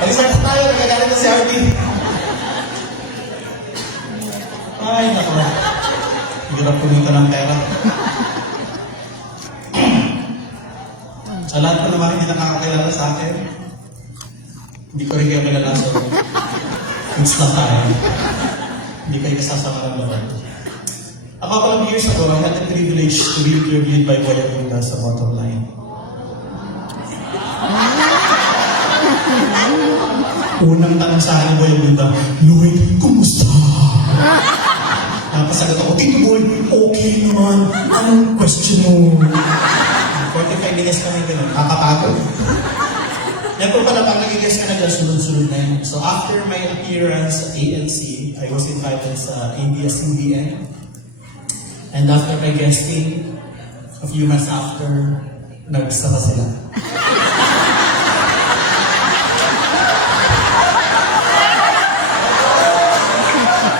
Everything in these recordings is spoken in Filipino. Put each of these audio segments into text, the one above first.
Mag-start na tayo, nagagalit na si RD. Ay, naku. Hirap kumita ng pera. Sa lahat pa naman hindi nakakakilala sa akin, hindi ko rin kayo kilala, so it's not time. Hindi kayo kasasama ng naman. A couple of years ago, I had the privilege to be interviewed by Boy Abunda sa Bottom Line. Unang tanong sa akin, Boy Abunda, Lloyd, kumusta? Napasagot ako, Tito Boy, okay naman. Anong question mo? 45 minutes kami ganun, kakapagod. Yan po pala, pag nag-guess ka na dyan, sunod-sunod na yun. So after my appearance at ANC, I was invited sa ABS-CBN. And after my guesting, a few months after, nagsama sila.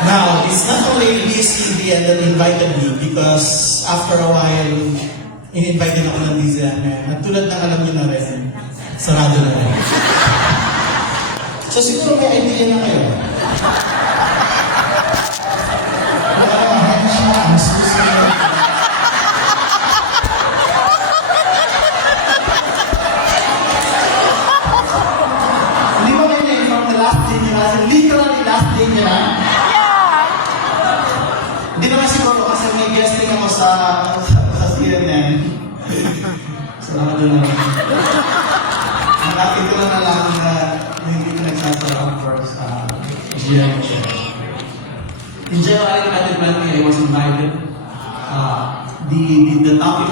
Now, it's not only ABS-CBN that invited me because after a while, in-invite din ako ng DZMM. At tulad ng alam nyo na rin, sarado na rin. So siguro may idea na kayo. Hindi mo kayo na-inform na last day nyo na, literally last day nyo na. Hindi naman siguro kasi may guesting ako sa CNN. Salamat doon naman. Ang akin ko lang alam na hindi ko nagsasara of course sa GMA. In January 2020, I was invited. The topic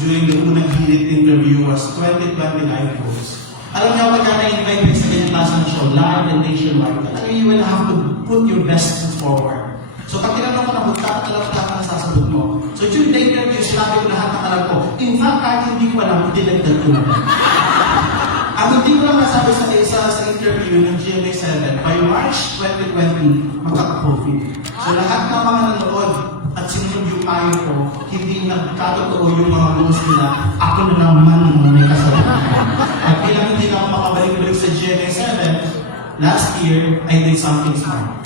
during the unang hirit interview was 2020 live goals. Alam niyo, pagka na-invite sa ganyan klase ng show, live and nationwide, alam niyo, you will have to put your best foot forward. So pag tinanong ko na magkakatalap lahat ang sasagot mo. So during the interview, sinabi ko lahat ng alam ko. In fact, kahit hindi ko alam, dinagdag ko naman. Ang hindi ko lang nasabi sa isa sa interview ng GMA7, by March 2020, magkaka-COVID. So lahat ng mga nanood at sinunod yung payo ko, hindi nagkatotoo yung mga goals nila, ako na naman yung may kasalanan. At bilang hindi na ako makabalik-balik sa GMA7, last year, I did something smart.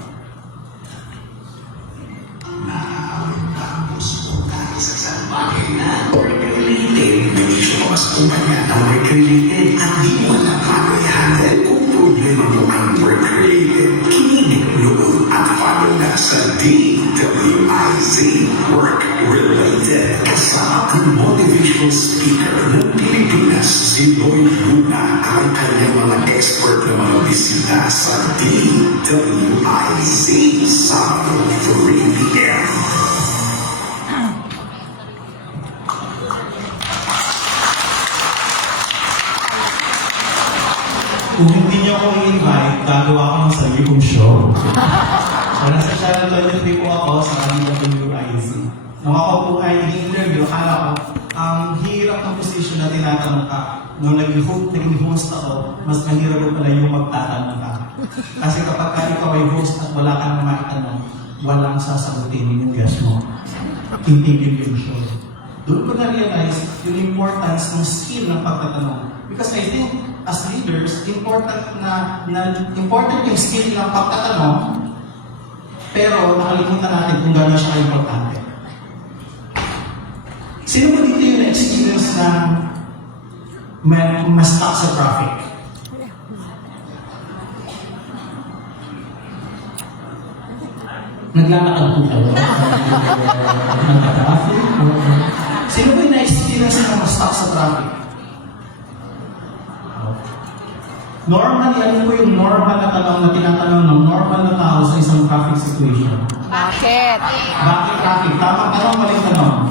Kumpanya ang work-related at di mo na kakayahan kung problema mo ang work-related. Kinig noon at follow na sa DWIZ Work-Related. Kasama ang motivational speaker ng Pilipinas, si Lloyd Luna, ang kanyang mga expert na mga bisita sa DWIZ sa 3 p.m. Kung hindi niyo ako i-invite, gagawa ko ng sarili kong show. So, nasa Channel 23 po ako sa DWIZ. Nung ako po ay interview, akala ko, ang hirap ng position na tinatanong ka. Nung naging host ako, mas mahirap ko pala yung magtatanong ka. Kasi kapag ka ikaw ay host at wala kang maitanong, walang sasagutin yung guest mo. Tintigil yung show. Doon ko na-realize yung importance ng skill ng pagtatanong. Because I think, as leaders, important yung skill ng pagtatanong, pero nakalimutan natin kung gano'n siya ka-importante. Sino mo dito yung na-experience na ma-stuck sa traffic? Naglalakad po kayo? Nagka-traffic? Sino mo yung na-experience na ma-stuck sa traffic? Normally, ano po yung normal na tanong na tinatanong ng normal na tao sa isang traffic situation? Bakit? Bakit traffic? Tamang tanong, maling tanong?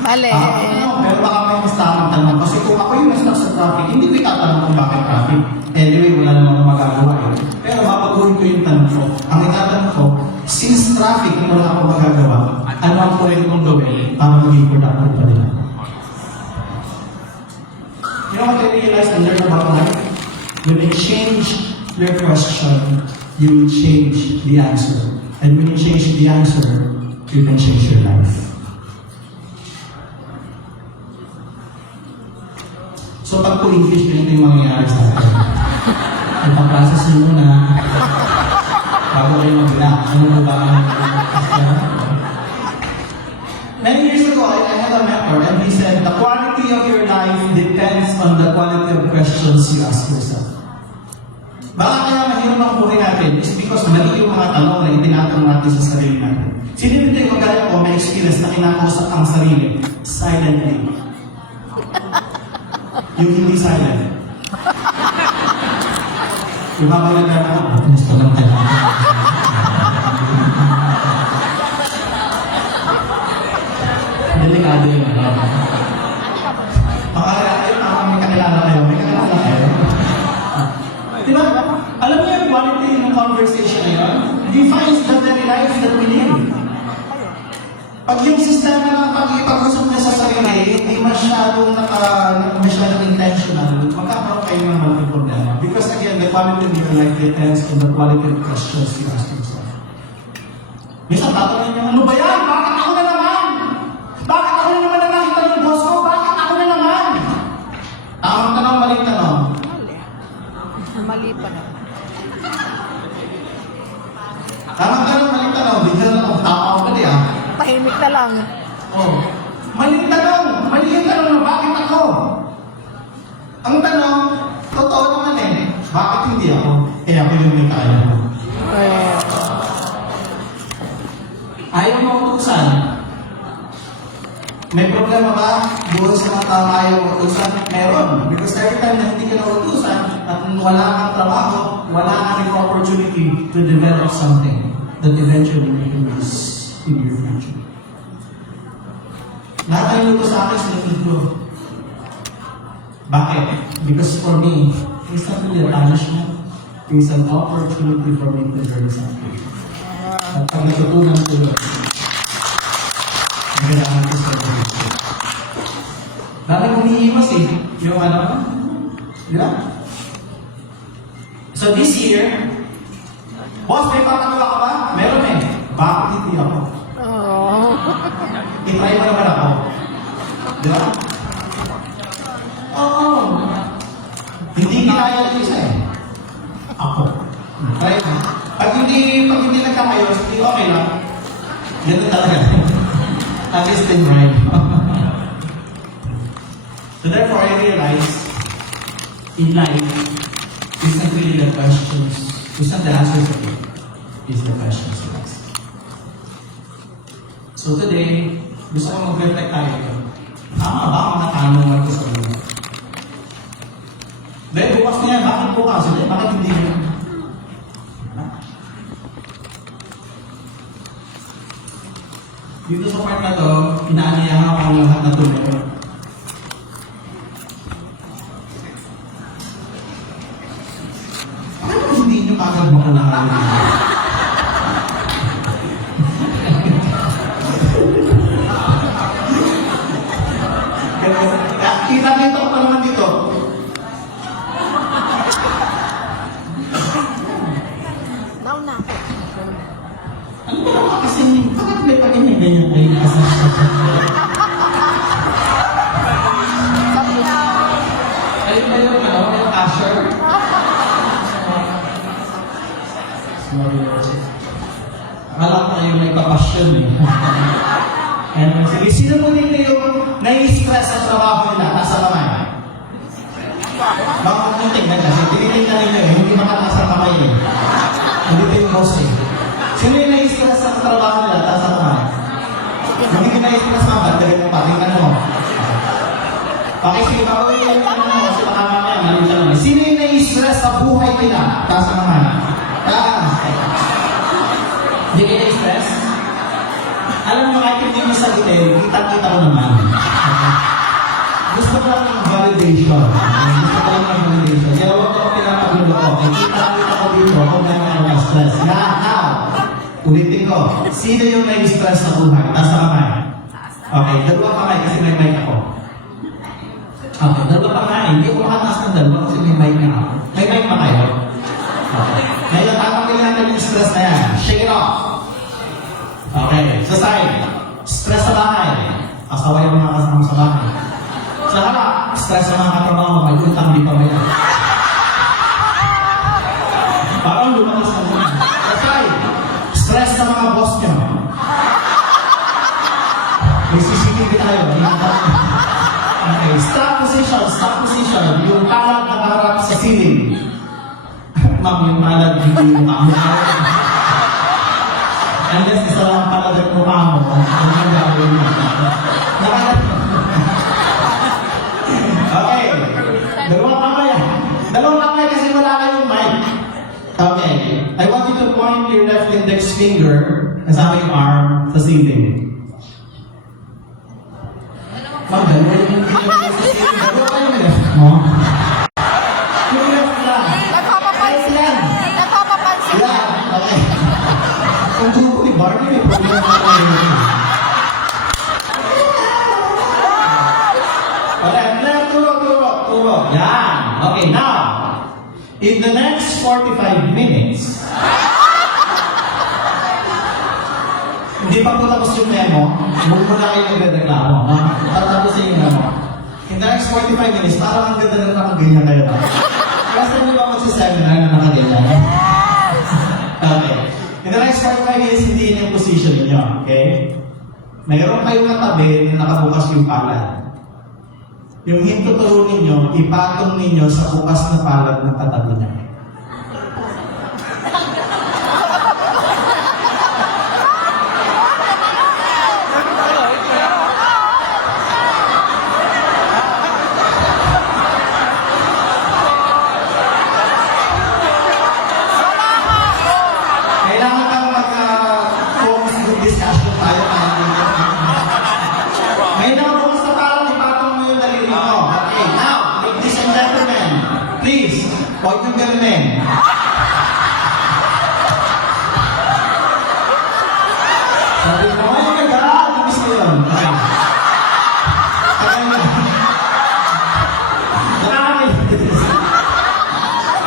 Mali. Pero baka may mas tamang tanong. Kasi kung ako yung nasa sa traffic, hindi ko itatanong kung bakit traffic. Anyway, wala namang magagawa eh. Pero mapaguhin ko yung tanong ko. Ang itatanong ko, since traffic, wala akong magagawa, ano ang pwede kong gawin para maging productive pa nila? You know what I realized and learned about life? When you change your question, you will change the answer. And when you change the answer, you can change your life. So So pag po English, ganito yung mangyayari sa akin. Ipang-process nyo muna. Bago kayo mag-react. Ano ba ba ang Many years ago, I had a mentor and he said, the quality of your life depends on the quality of questions you ask yourself. Baka kaya mahirap ang buhay natin is because mali yung mga tanong na itinatanong natin sa sarili natin. Sino dito yung magkaya ko may experience na kinakausap ang sarili silently? Yung hindi silent. Yung habang nagkakaroon, kumusta lang tayo? Delikado yun. May kakilala kayo. May kakilala kayo. Diba? Alam niyo yung quality ng conversation na yun? Defines the very life that we live. Pag yung sistema ng pag-ipag-usap niya sa sarili, hindi masyadong intentional, magkakaroon kayo ng malaking problema. Because again, the quality of your life depends on the quality of questions you ask yourself. Minsan tatanungin niyo, ano ba yan? Bakit ako na naman? Bakit ako na naman ang nakita ng boss ko? Bakit ako na naman? Tamang tanong, maling tanong. Mali pa na. Tamang tanong, maling tanong. Bigyan na ako, tama ako pala ah. Tahimik na lang. Oh. Maling tanong. Mali yung tanong na bakit ako? Ang tanong, totoo naman eh. Bakit hindi ako? Eh ako yung may kaya mo. Ayaw mo utusan. May problema ba? Doon sa mga tao ayaw mo utusan? Meron. Because every time na hindi ka nautusan at wala kang trabaho, wala kang opportunity to develop something that eventually you can use in your future. Lahat ng luto sa akin sinunod ko. Bakit? Because for me, it's not really a punishment. It's an opportunity for me to learn something. At pag natutunan ko yun, kailangan ko sa education. Dami umiiwas eh. Yung ano? Di ba? So this year, boss, may papagawa ka ba? Meron eh. Bakit hindi ako? Oh. I-try mo naman ako. Di ba? Oo. Hindi kinaya yung isa eh. Ako. Try mo. Pag hindi nagkakayos, hindi okay lang. Ganun talaga. At least in right. So therefore, I realized in life, it's not really the questions, it's not the answers of it, it's the questions you ask. So today, gusto ko mag-reflect tayo ito. Tama ba ang mga tanong ko sa buhay? Dahil bukas na yan, bakit bukas? Bakit hindi yun? Dito sa part na to, inaaniyahan ko ang lahat na tuloy. Bakit kung hindi nyo kagad makulangan yun? Kita ko pa naman dito. Now na. Ano ba naman kasi, bakit may pag-inay ganyan kayo kasi ayun ba yung ano, yung usher? Sorry, akala ko kayo may papasyon eh. Anyway, sige, sino po dito yung nai-stress sa trabaho nila? Nasa kamay. Baka kung tingnan kasi, tinitingnan ninyo eh, hindi makataas ang kamay eh. Hindi pa yung boss eh. Sino yung nai-stress sa trabaho nila? Taas ang kamay. Hindi ka nai-stress naman, dagdag mo pa, tingnan mo. Okay, sige, bago yung ano mo, kasi baka mamaya, malimit ka naman. Sino yung nai-stress sa buhay nila? Taas ang kamay. Taas. Hindi kayo nai-stress? Alam mo, kahit hindi mo sagutin, kita-kita ko naman. Gusto ko lang ng validation. Gusto ko lang ng validation. Kaya huwag ko pinapagulo ko. Kita-kita ko dito kung gano'n ako na-stress. Now, ulitin ko. Sino yung nai-stress sa buhay? Taas na kamay. Okay, dalawa kamay kasi may mic ako. Okay, dalawa kamay. Hindi ko makataas ng dalawa kasi may mic na ako. May mic pa kayo? Okay. Ngayon, tatanggalin natin yung stress na yan. Shake it off. Okay, sa side, stress sa bahay. Asawa yung mga kasama sa bahay. Sa harap, stress sa mga katrabaho, may utang di pa ba yan? Parang lumakas na naman. Okay. Stress sa mga boss niyo. May CCTV tayo. Okay. Stop position. Stop position. Yung palad nakaharap sa ceiling. Ma'am, yung palad hindi yung mukha mo. Unless isa lang palad at mukha mo. Ano yung gagawin mo? Okay. Dalawang kamay. Dalawang kamay kasi wala kayong mic. Okay. I want you to point your left index finger kasama yung arm sa ceiling. Ma'am, dalawa yung finger sa ceiling. Dalawa kayo yung left mo. Yung left lang. Nagpapapansin. Yan. Nagpapapansin. Yan. Okay. Kung grupo ni Barbie, may problema na tayo. Okay, left, turo. Yan. Okay, now, in the next 45 minutes, hindi pa po tapos yung memo, huwag mo na kayo nagreklamo. Tatapusin yung memo. In the next 45 minutes, parang ang ganda na nakaganyan kayo. Kasi hindi ba magsiseminar na nakaganyan? Okay. In the next 45 minutes, hindi yun yung position ninyo. Okay? Mayroon kayong katabi na nakabukas yung palad. Yung hintuturo ninyo, ipatong ninyo sa bukas na palad ng katabi niya. Kailangan kang mag-focus group discussion tayo. May nakabukas na palad, ipatong mo yung daliri mo. Okay, now, ladies and gentlemen, please, huwag yung galing. Sabi mo, oh my God, nabis ko yun. Okay.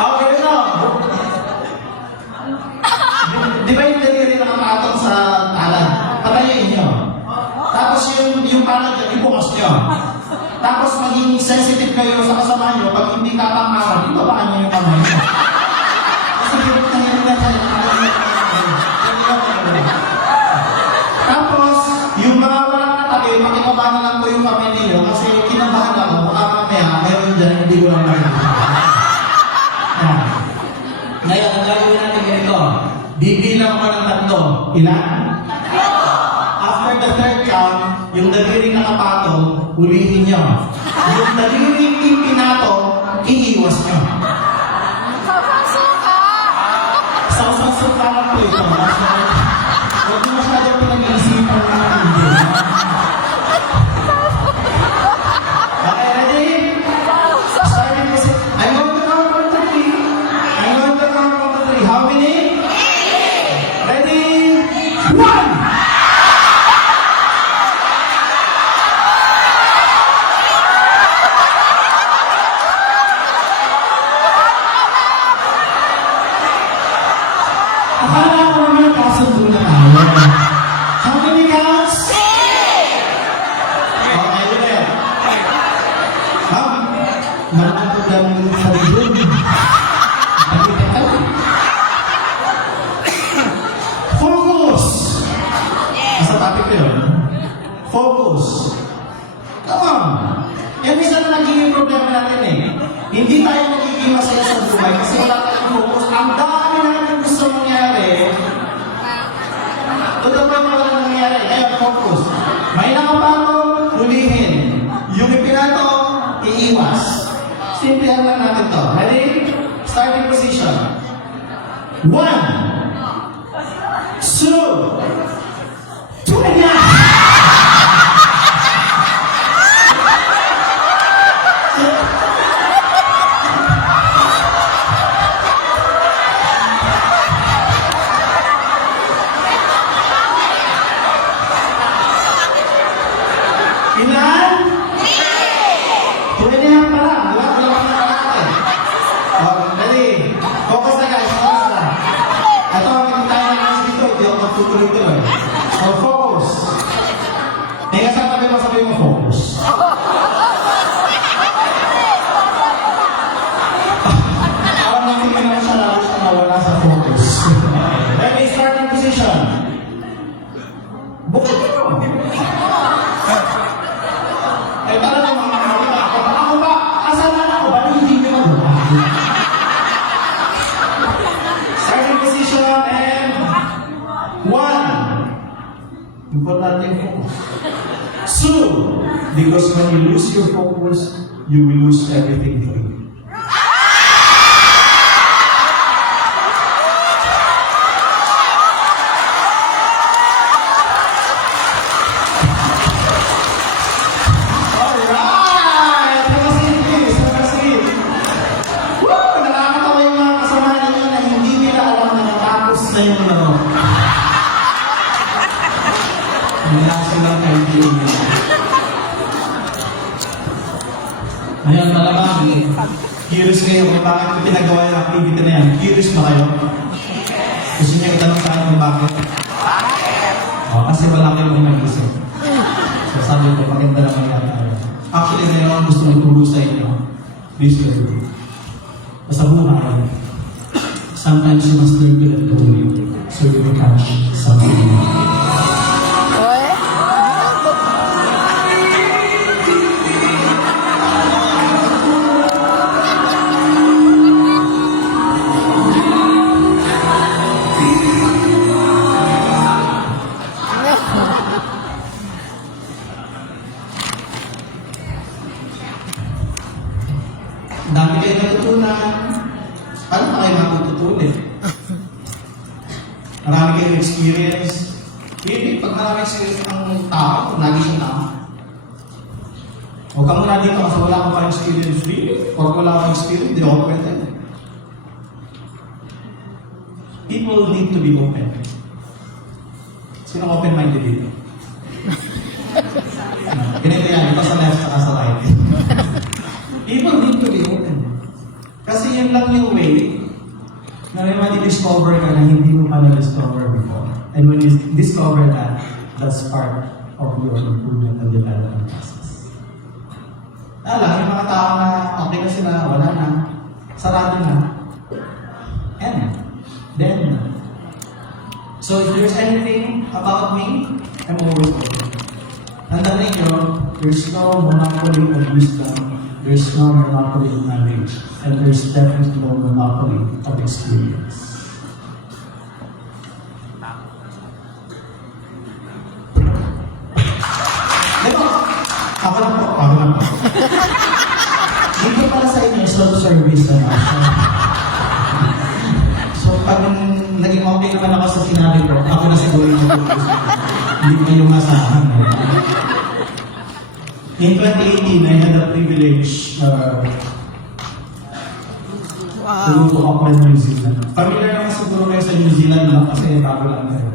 Okay, no. Di ba yung daliri na nakapatong sa palad? Patayin nyo. Tapos yung palad yun, ibukas nyo. Tapos maging sensitive kayo sa kasama nyo, pag hindi tatangkaran, ibabaan nyo yung kamay nyo. Kasi hirap na hirap na tayo. Tapos, yung mga walang katabi, makikaba na lang ko yung kamay ninyo kasi kinabahan ako, baka mamaya, mayroon dyan, hindi ko lang makikita. Ngayon, ang gagawin natin ganito, bibilang ko ng tatlo. Ilan? After the third count, yung daliring nakapatong, ulihin nyo. Yung daliring ipinatong, iiwas nyo. Sausang-suka lang po ito. Huwag mo masyadong pinag-iisipan na hindi. Okay, ready? Starting music. I'm going to count from 3. How many? Ready? 1! Akala ko naman kasundo na tayo. How many counts? Okay, ulit. Malapot lang yung sa yun. Focus! Nasa topic ko yun. Focus. Come on. Yan minsan na nagiging problema natin eh. Hindi tayo magiging masaya sa buhay kasi wala tayong focus. Ang dami natin gusto mangyari. Totoo ba wala nangyari? Kaya focus. May nakapatong, hulihin. Yung ipinatong, iiwas. Simplihan lang natin to. Ready? Starting position. 1, 2, 2 and a half. Ilan? 2 and a half pa lang. Diba? Dalawang na natin. Okay, ready? Focus na guys. Focus na. Ito, hindi tayo na dito. Hindi ako magtutuloy-tuloy. So, focus. position. Bukod ko. Eh, talaga mga ako ba? Kasama na ako ba? Hindi nyo magawa. Starting position and 1. Importante yung focus. 2. Because when you lose your focus, you will lose everything for you. Alright! Nakasin, please. Nakasin. Woo! Nakakatawa yung mga kasama ninyo na hindi nila alam na natapos na yung laro. Wala silang idea nila. Ngayon, malamang, curious kayo kung bakit ko pinagawa yung activity na yan. Curious ba kayo? Gusto niyo itanong sa akin kung bakit? Oh, kasi wala kayong mag-isip. So sabi ko, maganda lang mga tayo. Actually, ngayon gusto ko ituro sa inyo. Please learn. Sa buhay, sometimes you must learn to let go so you will catch something. Ang dami kayo natutunan. Paano pa kayo matututunan? Marami kayong experience. Hindi, pag marami experience ng tao, lagi siyang tao. Huwag ka muna dito kasi wala ka pa experience. Or wala ka experience, hindi ako pwede. People need to be open. Sino open-minded dito? Ganito yan, ito sa left saka sa right. People need to be open. Kasi yun lang yung way na may madi-discover ka na hindi mo pa na-discover before. And when you discover that, that's part of your improvement and development process. Alam, yung mga tao na okay na sila, wala na, sarado na, and then, so if there's anything about me, I'm always open. Tandaan ninyo, there's no monopoly of wisdom. There's no monopoly of knowledge, and there's definitely no monopoly of experience. Diba? Ako lang po. Dito para sa inyo, self-service na So, pag naging okay naman ako sa sinabi ko, ako na siguro yung mag-focus. Hindi ko yung masahan. In 2018, I had the privilege to go to Auckland, New Zealand. Familiar naman siguro kayo sa New Zealand na kasi bago lang kayo.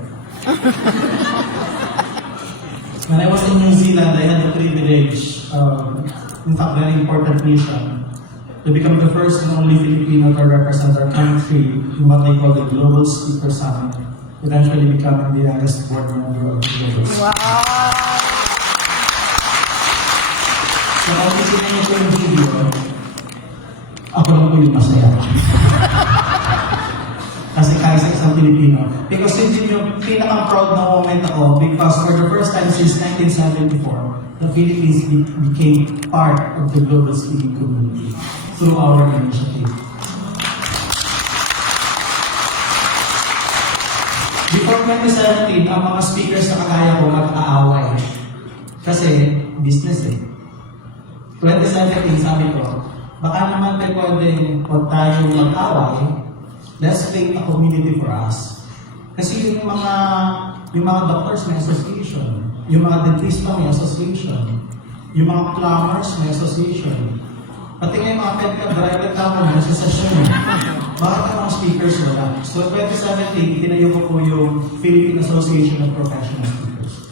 When I was in New Zealand, I had the privilege, in fact, very important mission, to become the first and only Filipino to represent our country in what they call the Global Speaker Summit, eventually becoming the youngest board member of the Global Speaker. Wow! So, kung isipin niyo po yung video, ako lang po yung masaya. Kasi kaya sa isang Pilipino. Because yun yung pinaka-proud na moment ako because for the first time since 1974, the Philippines became part of the global speaking community through our initiative. Before 2017, ang mga speakers na kagaya ko mag-aaway. Kasi business eh. 2017, sabi ko, baka naman tayo pwedeng huwag tayo mag-away, let's create a community for us. Kasi yung mga doctors may association, yung mga dentista may association, yung mga plumbers may association, pati nga yung mga pedicab driver tamo may association. Bakit ang mga speakers wala? So 2017, itinayo ko po yung Philippine Association of Professional Speakers.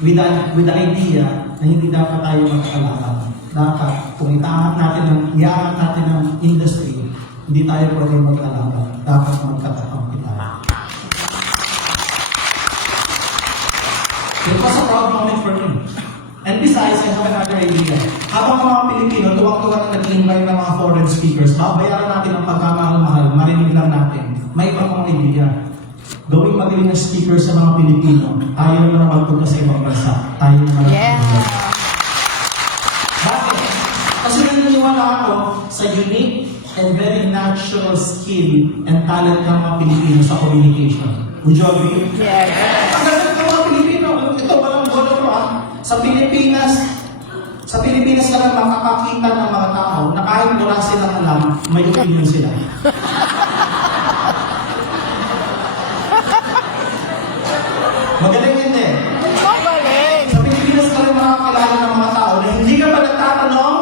With the idea na hindi dapat tayo magkakalaban. Dapat, kung iaangat natin ng industry, hindi tayo pwede magkalaban. Dapat magkatakampi tayo. It was a proud moment for me. And besides, I have another idea. Habang mga Pilipino, tuwang-tuwa na nag-invite ng mga foreign speakers, babayaran natin ang pagkamahal-mahal, marinig lang natin. May ibang mga idea. gawing magaling na speaker sa mga Pilipino, tayo naman ang magpunta sa ibang bansa. Tayo naman ang Yeah. Bakit? Kasi naniniwala ako sa unique and very natural skill and talent ng mga Pilipino sa communication. Would you agree? Yes. Ang ganda ng mga Pilipino, ito walang bola ko sa Pilipinas ka lang makakakita ng mga tao na kahit wala silang alam, may opinion sila. Magaling hindi. Magaling. Sa Pilipinas ka lang makakilala ng mga tao na hindi ka pa nagtatanong,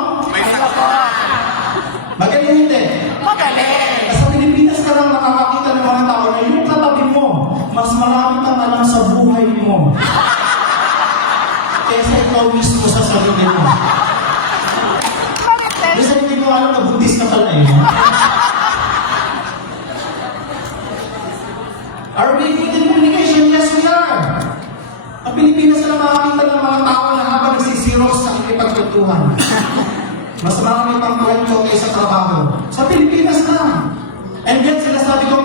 magaling hindi. Magaling. Sa Pilipinas ka lang makakakita ng mga tao na yung katabi mo, mas marami kang alam sa buhay mo. Kesa ikaw mismo sa sarili mo. Kasi hindi ko alam na buntis ka pala eh. Are we good in communication? Yes, we are. Ang Pilipinas na makakita ng mga tao na habang nagsisiros sa ikipagtutuhan. Mas marami pang kwento kaysa trabaho. Sa Pilipinas na. And yet, sinasabi ko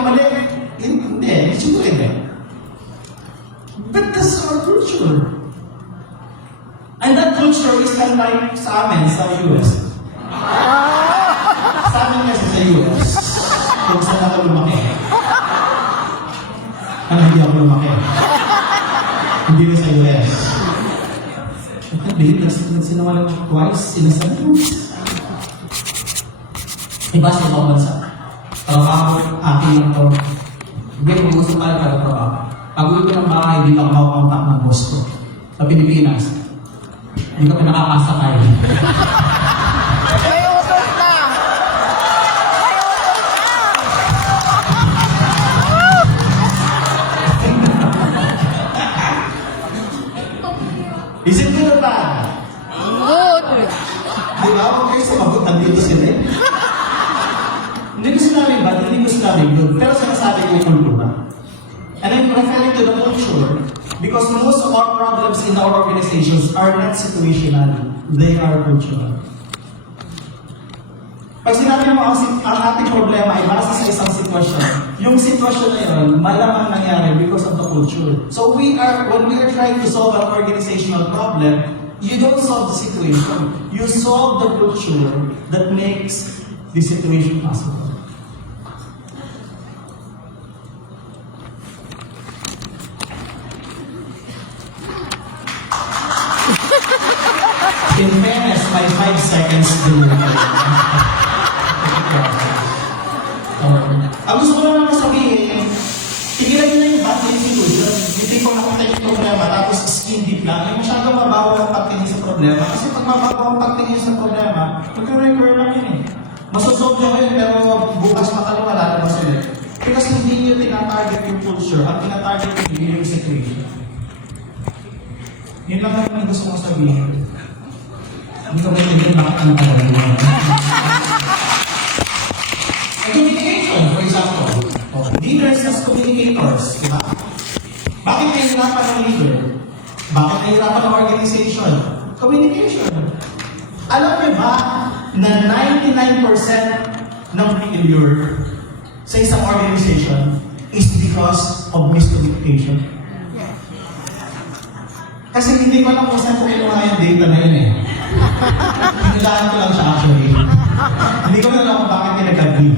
mali. Hindi, siguro hindi. But that's our culture. And that culture is unlike sa amin, sa US. Sa amin kasi sa US, kung saan ako lumaki. Hindi ako lumaki. Hindi na sa US. Hindi, nagsinungaling twice, sinasabi ko. Iba sa ibang bansa. Trabaho, akin lang to. Hindi, kung gusto pa rin trabaho. Pag uwi ko ng bahay, hindi ako makakontak ng boss ko. Sa Pilipinas, hindi ka pa nakakasakay. May utos na. May utos Is it good or bad? na. Good. Di ba? Huwag kayo sumagot, nandito sila eh. Hindi ko sinabing bad, hindi ko sinabing good, pero sinasabi ko yung kultura. And I'm referring to the culture because most of our problems in our organizations are not situational, they are cultural. Pag sinabi mo ang ating problema ay base sa isang sitwasyon, yung sitwasyon na yun, malamang nangyari because of the culture. So when we are trying to solve an organizational problem, you don't solve the situation. You solve the culture that makes the situation possible. In fairness, my 5 seconds din. Ang gusto ko lang naman sabihin, tigilan nyo na yung bad solution. Yung tipong nakita yung problema, tapos skin deep lang, yung masyadong mabaho ang pagtingin sa problema. Kasi pag mabaho ang pagtingin sa problema, mag-recur lang yun eh. Masosolve nyo ngayon, pero bukas makalawa, lalabas ulit. Because hindi nyo tinatarget yung culture, ang tinatarget nyo yung situation. Yun lang naman gusto kong sabihin. Hindi ko maintindihan bakit ang pagkakulang. Communication, for example. Leaders as communicators, di ba? Bakit nahihirapan ng leader? Bakit nahihirapan ng organization? Communication. Alam niyo ba na 99% ng failure sa isang organization is because of miscommunication? Kasi hindi ko alam kung saan ko kinuha yung data na yun eh. Hinilaan ko lang siya actually. Hindi ko alam kung bakit pinag-agree.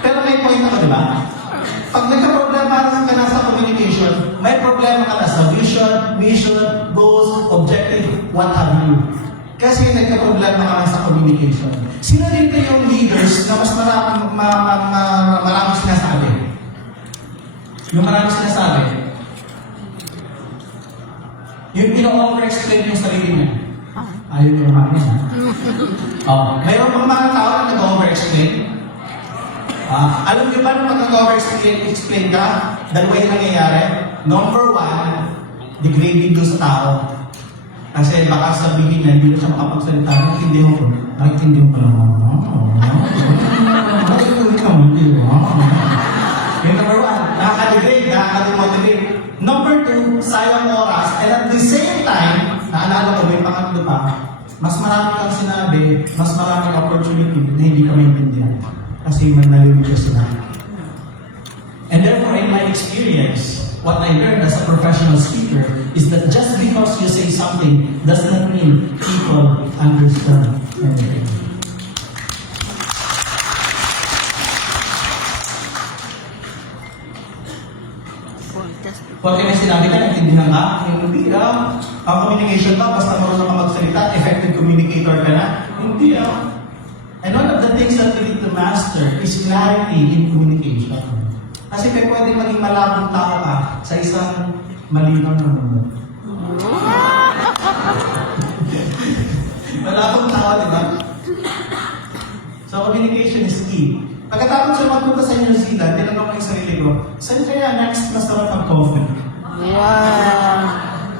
Pero may point ako, di ba? Pag nagka-problema ka na sa communication, may problema ka na sa vision, mission, goals, objective, what have you. Kasi nagka-problema ka na sa communication. Sino dito yung leaders na mas marami sinasabi? Yung marami sinasabi? Yung pino-over-explain yung sarili niya. Ayaw yung kami, ha? Mayroon pang mga tao na nag-over-explain. Alam niyo ba na mag-over-explain ka? Dalawa yung nangyayari. Number 1, degrading doon sa tao. Kasi baka sabihin na hindi na siya makapagsalita. Nakikindihan ko. Nakikindihan ko lang. Yung number 1, nakaka-degrade, nakaka-demotivate. Number 2, sayang oras. And at the same time, naalala ko, may pangatlo pa, mas marami kang sinabi, mas maraming opportunity na hindi ka maintindihan. Kasi man nalilito sila. And therefore, I what I learned as a professional speaker is that just because you say something does not mean people understand anything. Pag may sinabi ka, naintindihan ka, hindi ang communication ka, basta marunong ka magsalita, effective communicator ka na, hindi And one of the things that we need to master is clarity in communication. Kasi kaya pwedeng maging malabong tao ka sa isang malinaw na mundo. Malabong tao, di ba? So communication is key. Pagkatapos siya magpunta sa New Zealand, tinanong ko yung sarili ko, saan kaya next masarap ang coffee? Wow.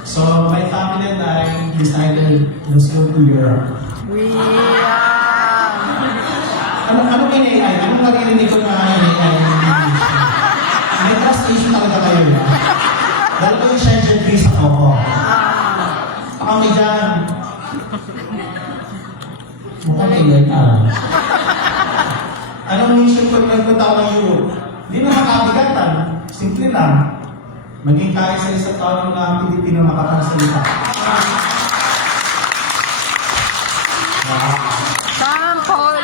So my family and I decided, let's go to Europe. Ano AI? Anong naririnig ko na AI? May trust issue talaga kayo. Dahil ko yung Shenzhen visa ko. Baka may dyan. Mukhang AI. Anong mission pag nagpunta ako ng Europe? Hindi na makabigatan. Simple lang. Maging kaya sa isang taon ng Pilipino makakasalita. Sample.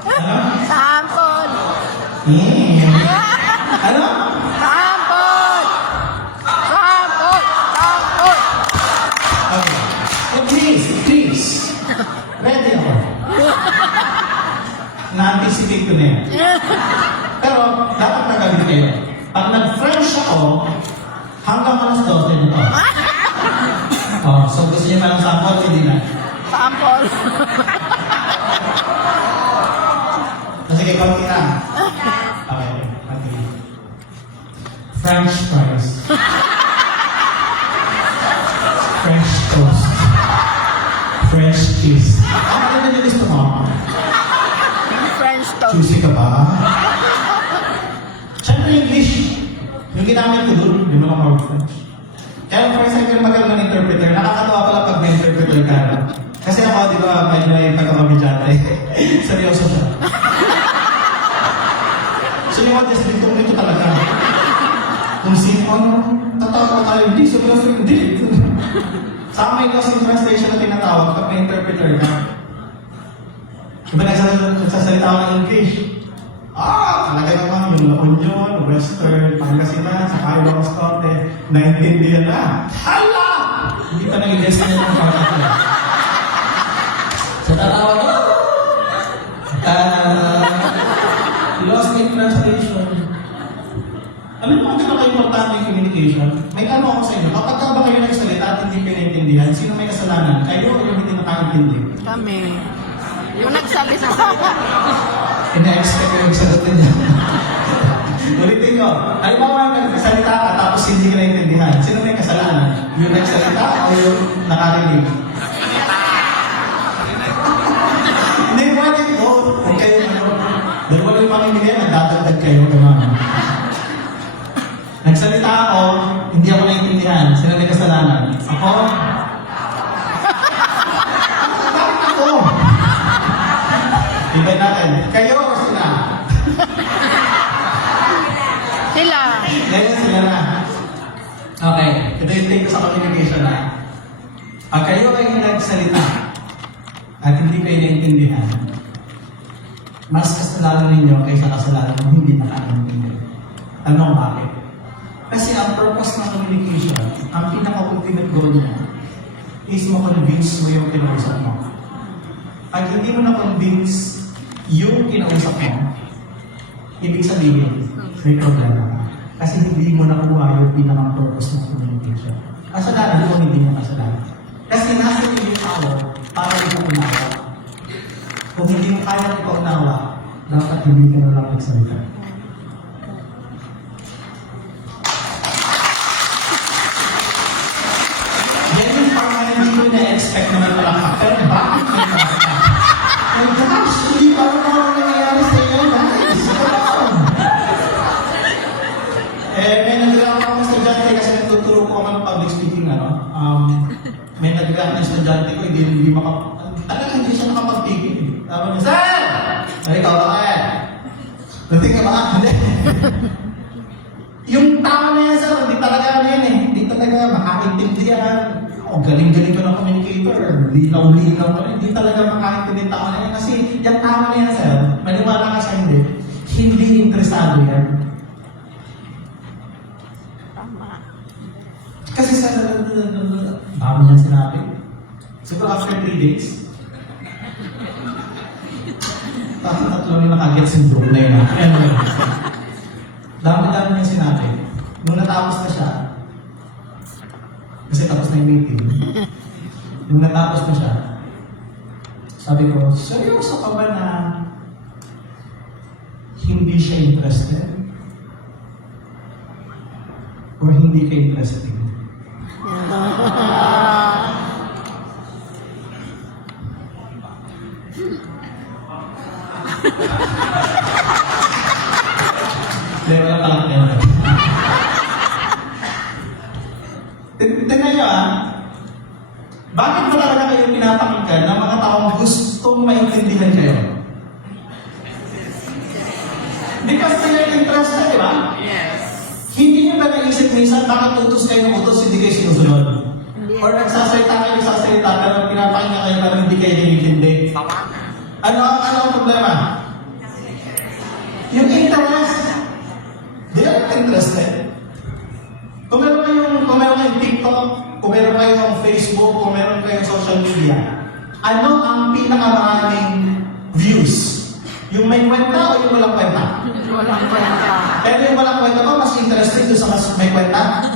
Ano? Sample. Ano? Sample. Sample. Sample. Okay. So please. Ready ako. Na-anticipate ko na yan. Pero, dapat nagagawin kayo. Pag nag-French ako, hanggang alas 12 na to. So gusto niyo na ng sample, hindi na. Sample. Sige, konti na. Okay, konti. French fries. French toast. Fresh kiss. Ano na yung gusto mo? French toast. Juicy ka ba? Siyempre English. Yung ginamit ko doon, hindi mo lang mag-French. Kaya first time ko magkaroon ng interpreter, nakakatawa pala pag may interpreter ka. Kasi ako, di ba, may pagkakabidyate. Seryoso siya. So yung mga dito talaga. Kung sino, tatawa tayo, hindi, seryoso, hindi. Sa amin lost in translation na tinatawag pag may interpreter ka. Diba nagsasalita ako ng English? Talaga naman, yung La Union, Western, Pangasinan, sa Cairo, Scotland, naintindihan na. Hala! Hindi pa nag-guess na yung mga kata. So tatawa ko, lost in translation. Alam mo kung gano'n ka-importante yung communication? May ano ako sa inyo, kapag ka ba kayo nagsalita at hindi kayo naintindihan, sino may kasalanan? Kayo o yung hindi nakaintindi? Kami. Yung nagsalita. Ina-expect ko yung sagutin niya. Ulitin ko, halimbawa nagsalita ka tapos hindi ka naintindihan, sino may kasalanan? Yung nagsalita o yung nakarinig? Hindi mo natin ko, kung kayo dahil wala yung mamimili, nagdadagdag kayo. Nagsalita ako, hindi ako naintindihan, sino may kasalanan? Ako? Bakit ako? Ibay natin. Kayo o sila? Sila. Ngayon sila na. Okay. Ito yung take ko sa communication na. Pag kayo ay nagsalita at hindi kayo naintindihan, mas kasalanan ninyo kaysa kasalanan ng hindi nakaintindihan. Tanong bakit? Kasi ang purpose ng communication, ang pinaka-ultimate goal niya is ma-convince mo yung kinausap mo. Pag hindi mo na-convince yung kinausap mo, ibig sabihin, may problema. Kasi hindi mo nakuha yung pinaka-purpose ng communication. Kasalanan mo, hindi mo kasalanan. Kasi nasa iyo yung tao para ipaunawa. Kung hindi mo kaya ipaunawa, dapat hindi ka na lang magsalita. Yan yung parang hindi ko na-expect naman pala ka. Pero bakit yung basta? Oh gosh, hindi parang ako nangyayari sa iyo, guys. May nagagawa ako ng estudyante kasi nagtuturo ko ako ng public speaking, may nagagawa ng estudyante ko, hindi talagang hindi siya nakapagpigil. Tama niya, Sir! Ay, ikaw ba kaya? Nating ka ba? Hindi. Yung tao na yan, sir, ano yan eh, hindi talaga makaintindihan. O, galing-galing ko ng communicator, linaw-linaw ko rin, hindi talaga makaintindi tao na yan. Kasi yung tao na yan, sir, maniwala ka sa hindi interesado yan. Tama. Kasi sa dami niyang sinabi. Siguro after 3 days, tatlo nila nakaget syndrome na yun. Anyway, dami-dami niyang sinabi. Nung natapos na siya, kasi tapos na yung meeting, nung natapos na siya, sabi ko, seryoso ka ba na hindi siya interested? Or hindi ka interested? Hindi, wala talang pera. Tingnan niyo bakit mo talaga kayo pinapakinggan ng mga taong gustong maintindihan kayo? Because they are interested, di ba? Yes. Hindi niyo ba naisip minsan bakit utos kayo ng utos, hindi kayo sinusunod? Or nagsasalita pero pinapakinggan kayo pero hindi kayo dinitindi? Ano ang problema? Yung interest. They are interested. Kung meron kayong TikTok, kung meron kayong Facebook, kung meron kayong social media, ano ang pinakamaraming views? Yung may kwenta o yung walang kwenta? Walang kwenta. Pero yung walang kwenta ba, mas interesting doon sa mas may kwenta?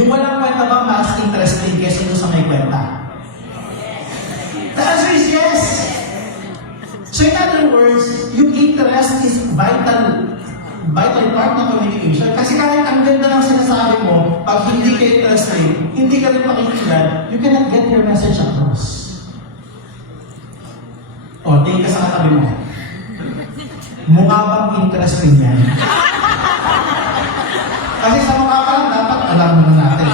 Yung walang kwenta ba, mas interesting kaysa doon sa may kwenta? The answer is yes. So in other words, yung interest is vital part ng communication. Kasi kahit ang ganda ng sinasabi mo, pag hindi ka interested, hindi ka rin pakikinggan, you cannot get your message across. O, tingin ka sa katabi mo. Mukha bang interesting yan? Kasi sa mukha pa lang, dapat alam mo natin.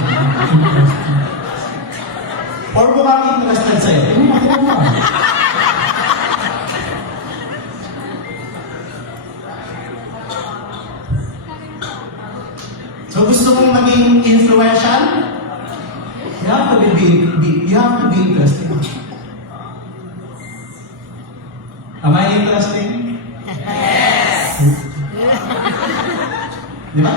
Or mukha interested sa'yo. Yung mukha mo. So gusto mong maging influential? You have to be interesting. Am I interesting? Yes. Di ba?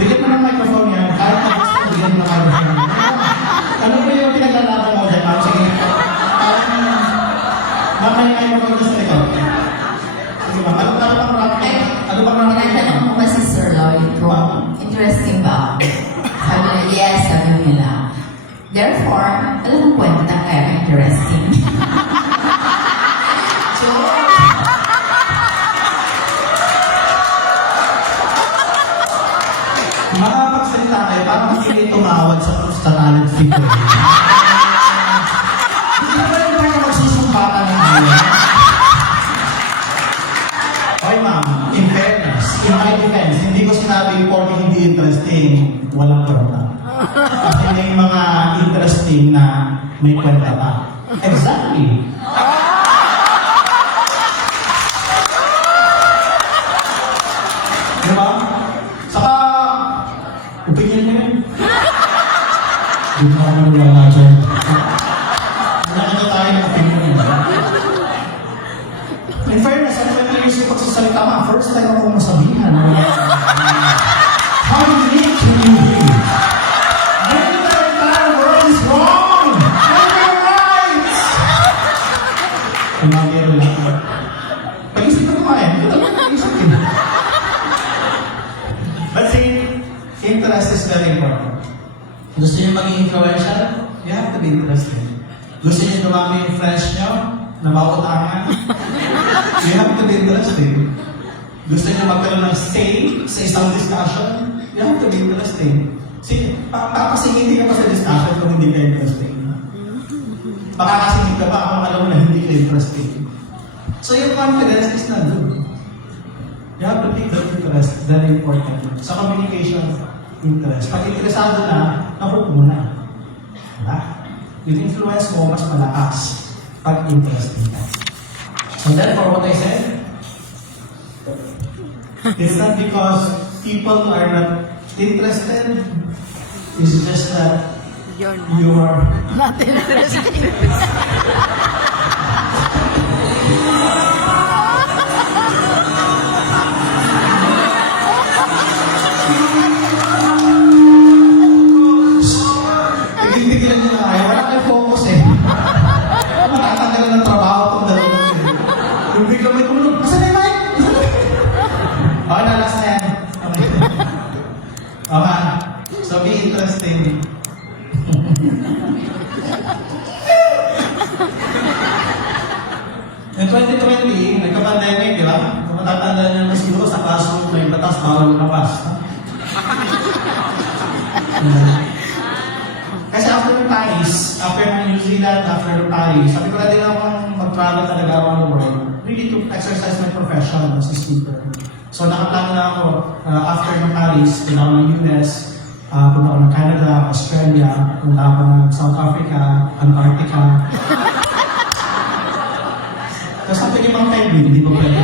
Bigyan mo ng microphone yan, kahit na gusto mo, bigyan mo ng microphone. Ano ba yung pinaglalaban mo dyan? Sige, mamaya kayo mag-gusto ito. Sige ba, ano bang ranking? Tinatanong ko ba si Sir Lloyd kung interesting ba? Sabi niya, yes, sabi nila. Therefore, alam mo kwenta kaya interesting. So, makapagsalita kayo, parang hindi tumawad sa talent figure. Hindi ba yung kayo magsusumbatan ng ano? Okay ma'am, in fairness, in my defense, hindi ko sinabi porke hindi interesting, walang kwenta. Kasi may mga interesting na may kwenta pa. Exactly. Diba? Saka, opinion mo yun. Hindi mo ako naniwala dyan. Nakita tayo ng opinion mo. In fairness, ang 20 years yung pagsasalita mo, first time ako masabihan. How unique can you be? Maybe the entire world is wrong! And you're right! Ang mga meron lang. Pag-isip ko kumain, ito lang pag-isip ko. But see, interest is very important. Gusto niyo maging influential? You have to be interested. Gusto niyo dumami yung friends niyo na mauutangan? You have to be interested. Gusto niyo magkaroon ng say sa isang discussion? You have to be interested. See, papasingin ka pa sa discussion kung hindi ka interested. Pakakasingin ka pa kung alam mo na hindi ka interested. So your confidence is not good. You have to take that interest, very important. Sa communication, interest. Pag interesado na, nahook mo na. Diba? Yung influence mo, mas malakas pag interested ka. So And then for what I said, it's not because people are not interested. It's just that You're you are. not interested. Bibigyan niyo na ayaw. Wala kayo focus eh. Matatanggal ng trabaho kung dalawa na yun. Yung bigla may tumulog. Masan na yung mic? Okay na, last na yan. Okay. Okay. So be interesting. In 2020, nagka-pandemic, di ba? Kung matatanda niyo na siguro sa classroom, may batas, bawal lumabas. Kasi after ng Paris, after ng New Zealand, after ng Paris, sabi ko na din akong mag-travel talaga around the world, really to exercise my profession as a speaker. So nakaplano na ako, after ng Paris, punta ako ng US, punta ako ng Canada, Australia, punta ako ng South Africa, Antarctica. Tapos sabi niyo mga penguin, hindi ba pwede?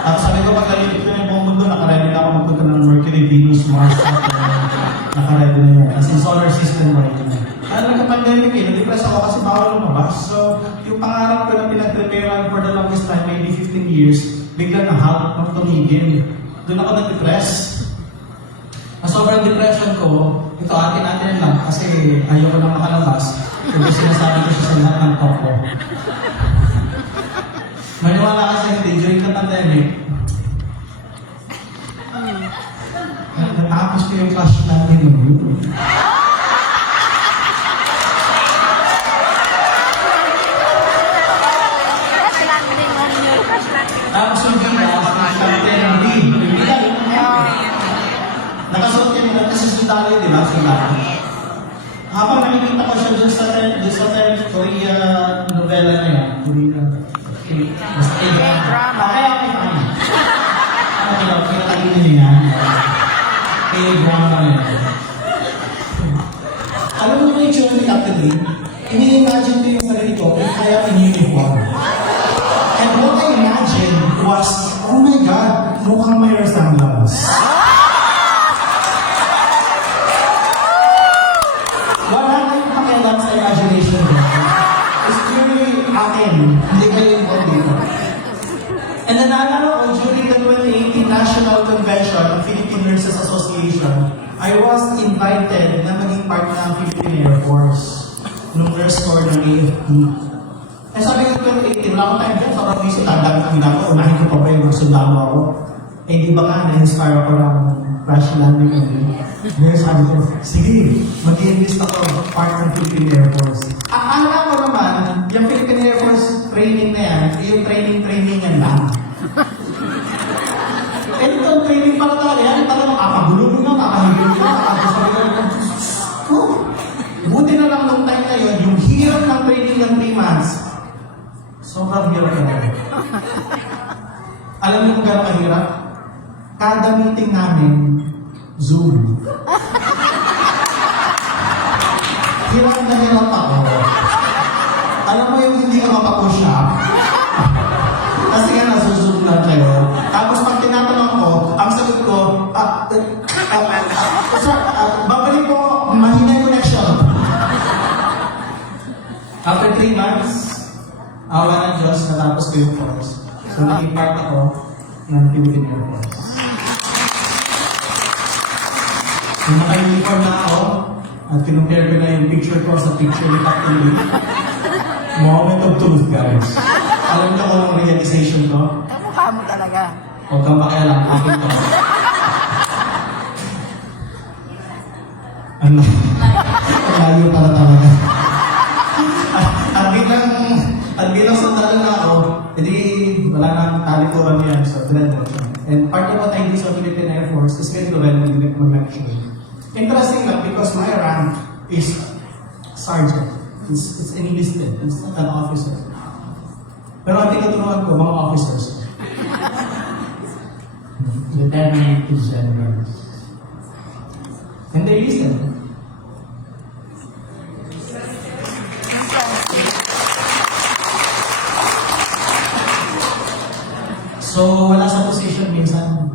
Tapos sabi ko, pag nalilito ko yung buong mundo, nakaready na ako magpunta ng Mercury, Venus, Mars, nakaready na yun. As in solar system right na. Kaya nagka-pandemic eh, na-depress ako kasi bawal lumabas. So, yung pangarap ko na pinag-preparean for the longest time, maybe 15 years, bigla na halt, tumigil. Doon ako na-depress. Ang sobrang depression ko, ito atin-atin lang kasi ayoko na makalabas. Kasi sinasabi ko siya sa lahat ng talk ko. Maniwala kasi hindi, during the pandemic, natapos ko yung crush natin yun. Crush landing on you. Crush landing. Tapos yung gina, kapatid ng D. Nakasuot yung mga kasi sundalo, di ba? Sundalo. Habang nakikita ko siya dun sa Korea novela na yan. Korea. Basta K-drama. Kaya ako yung ano. Kinatalino niya yan. K-drama na yan. Alam mo yung itsura ni Captain Lee? Ini-imagine ko yung sarili ko kung kaya in-uniform. And what I imagined was, oh my God, mukhang may resemblance. Wala kayong pakialam sa imagination ko. It's purely akin. Hindi kayo involved dito. And then naalala ko, during the 2018 National Convention ng Philippine Nurses Association, I was invited na maging part ng Philippine Air Force nung nurse corps ng AFP. Eh sabi ko 2018, wala akong time dyan, sobrang busy, tandang kami na ako, unahin ko pa ba yung sundalo ako. Eh di ba nga, na-inspire ako ng crash landing mo. Ngayon sabi ko, sige, mag-i-enlist ako part ng Philippine Air Force. Akala ko naman, yung Philippine Air Force training na yan, yung training-trainingan lang. Eh itong training pala talaga yan, talaga makapagulo mo na, makahigil mo na, makagusabi mo. Oh, buti na lang nung time na yun, yung hirap ng training ng 3 months, sobrang hirap na yun. Alam niyo kung gano'ng kahirap? Kada meeting namin, Zoom. Hirap na hirap ako. Alam mo yung hindi ka mapapush up? Kasi nga nasuzoom lang kayo. Tapos pag tinatanong ko, ang sagot ko, babalik ko, mahina yung connection. After 3 months, awa ng Diyos, natapos ko yung course. So naging part ako ng Philippine Air Force. Nung naka-uniform na ako, at kinumpare ko na yung picture ko sa picture ni Captain Lee, moment of truth, guys. Alam niyo kung anong realization ko? Ang mukha mo talaga. Huwag kang pakialam, akin to. Ano? Layo para talaga. At bilang sundalo na ako, edi wala nang talikuran yan, so diretso. And part of what I do sa Philippine Air Force is ganito rin mag-lecture. Interesting lang because my rank is sergeant. It's enlisted. It's not an officer. Pero ang tinuturuan ko, mga officers. Lieutenant to generals. And they listen. So, wala sa position minsan.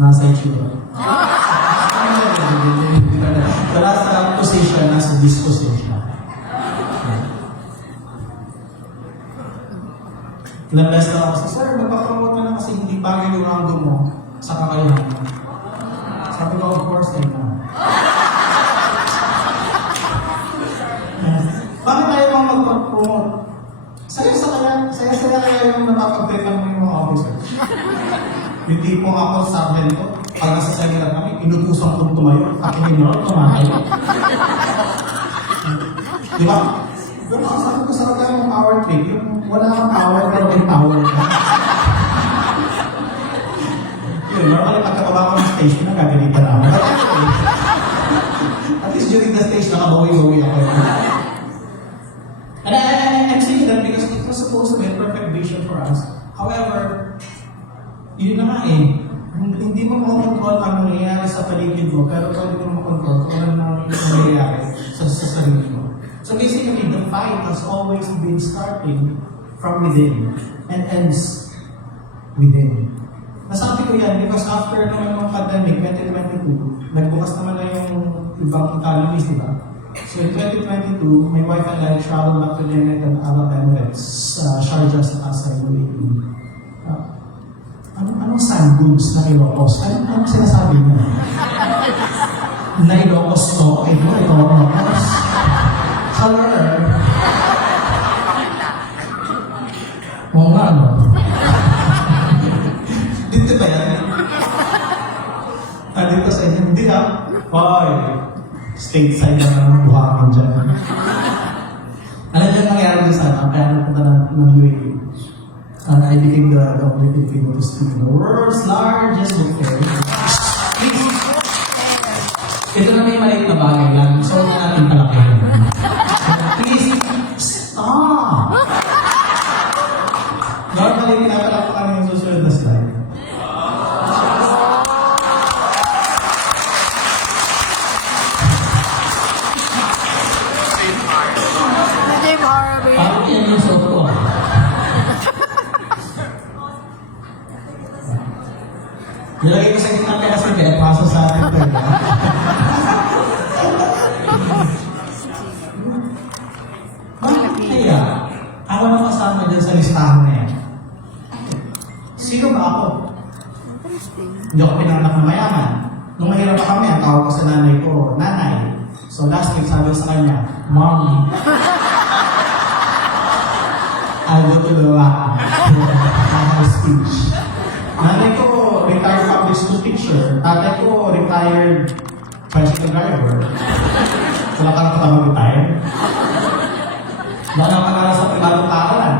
Nasa itsura. Wala sa position, nasa disposition. Ilang-beses na ako, sir, magpapromote na kasi hindi bagay yung rando mo sa kakayahan mo. Sabi ko, of course, I know. Bakit tayo bang magpapromote? Saya-saya kaya yung napapagpetan mo yung mga officers. Yung tipong ako, sargento, pag nasa salita kami, inutusan kong tumayo, akin yung tumayo. Di ba? Pero ang sabi ko sa kanya yung power trip, yung wala kang power pero may power ka. Yun, normally pagkababa ko ng stage, nagagalitan na ako. But anyway, at least during the stage, nakabawi-bawi ako. And I'm saying that because it was supposed to be a perfect vision for us. However, yun na nga eh. Hindi mo makontrol ang nangyayari sa paligid mo, pero pwede mo makontrol kung ano nangyayari sa sarili mo. So basically, the fight has always been starting from within and ends within. Nasabi ko yan because after naman ng pandemic, 2022, nagbukas naman na yung ibang economies, di ba? So in 2022, my wife and I traveled back to the United Arab Emirates, Sharjah at Asay, UAE. Anong sand dunes na Ilocos? Anong sinasabi niya? Na Ilocos to? Ito, Ilocos. Color. Oo nga, no? Dito ba yan? Dito sa inyo? Hindi na? Oy, stateside na naman buhakin dyan. Alam niyo nangyari din sana, kaya napunta ng UAE. And I became the only Filipino to speak in the world's largest book fair. Ito na may maliit na bagay lang, so na natin palakihin. Please, stop! Normally, pinapalakpakan yung susunod na slide. Naging horrible. Parang yan yung suot ko. Nilagay ko sa gitna kaya kasi kaya paso sa atin ko. Bakit kaya? Ako na kasama dyan sa listahan na yan. Sino ba ako? Interesting. Hindi ako pinanganak na mayaman. Nung mahirap pa kami, ang tawag ko sa nanay ko, nanay. So last week, sabi ko sa kanya, Mommy. I go to the speech. Nanay ko, retired public school teacher. Tatay ko, retired bicycle driver. Wala ka na mag-retire. Wala na pag-aral sa pribadong paaralan.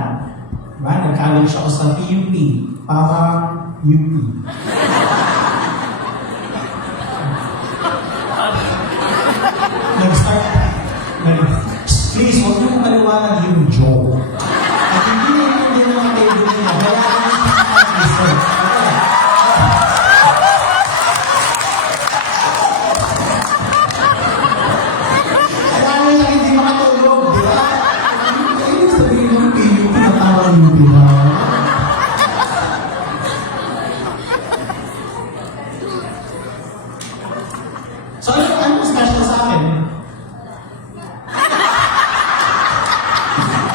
Diba? Nag-college ako sa PUP. Parang UP. Please, huwag niyo maliwanag yung joke. At hindi na yung din ang table niya. Kaya ano yung hindi makatulog, di ba? Ibig sabihin yung PUP na parang UP na. So, ano special sa akin?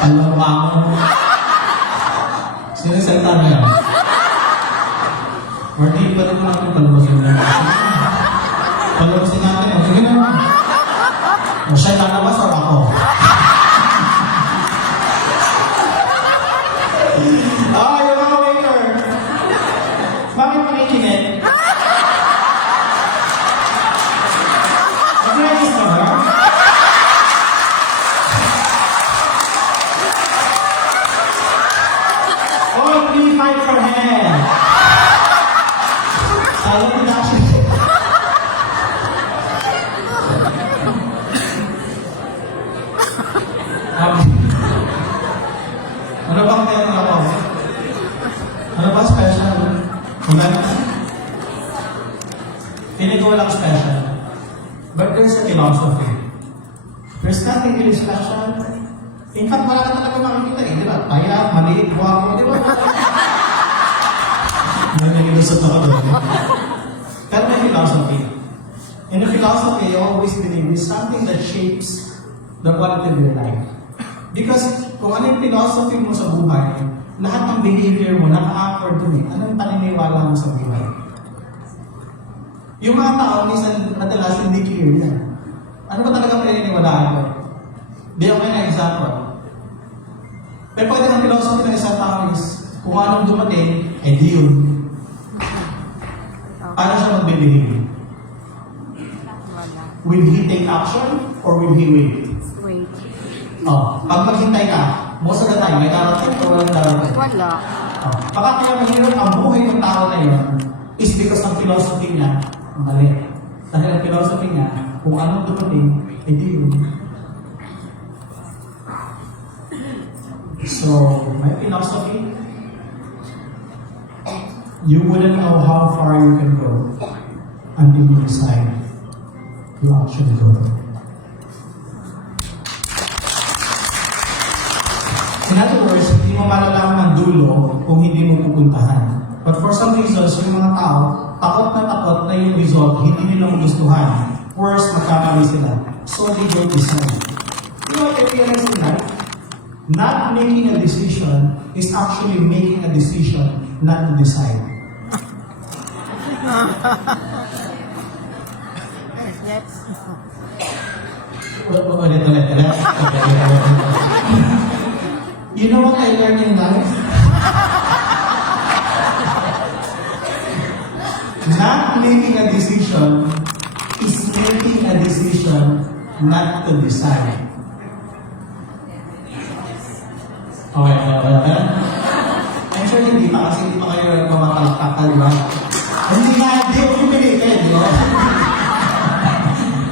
Alam mo ako. Sinasalita na yan. Or di, pwede ko natin palubasin na. Palubasin natin. O, sige na. O, siya lalabas or ako? Yung mga waiter. Bakit makikinig? Nag-register ka ba? Oh, 3-5 per head. Silent reduction. Ano bang meron ako? Ano ba special? Kumbaga? Feeling ko walang special. But there's a philosophy. There's nothing really special. In fact, wala ka talaga makikita eh, di ba? Payat, maliit, buwako, di ba? May nanilusot ako doon. Pero may philosophy. In a philosophy, I always believe is something that shapes the quality of your life. Because kung ano yung philosophy mo sa buhay, lahat ng behavior mo naka-accord dun eh. Ano yung paniniwala mo sa buhay? Yung mga tao, minsan madalas hindi clear yan. Ano ba talagang paniniwalaan ko? Bigyan ko ng example. Pero pwede ang philosophy ng isang tao is, kung anong dumating, eh di yun. Paano siya mag-behave? Wala. Will he take action or will he wait? Wait. Oh, pag maghintay ka, most of the time, may darating o walang darating? Wala. Oh, baka kaya mahirap ang buhay ng tao na yun is because ng philosophy niya, mali. Dahil ang philosophy niya, kung anong dumating, hindi yun. So, my philosophy, you wouldn't know how far you can go until you decide to actually go. In other words, hindi mo malalaman ang dulo kung hindi mo pupuntahan. But for some reasons, yung mga tao, takot na yung result, hindi nila magustuhan. Worse, magkamali sila. So they don't decide. You know what I realize in life? Not making a decision is actually making a decision not to decide. Yes. Ulit. You know what I learned in life? Not making a decision is making a decision not to decide. Okay. I'm sure hindi pa kasi hindi pa kayo mamakalakakal, di ba? Hindi ko pipilitin, di ba?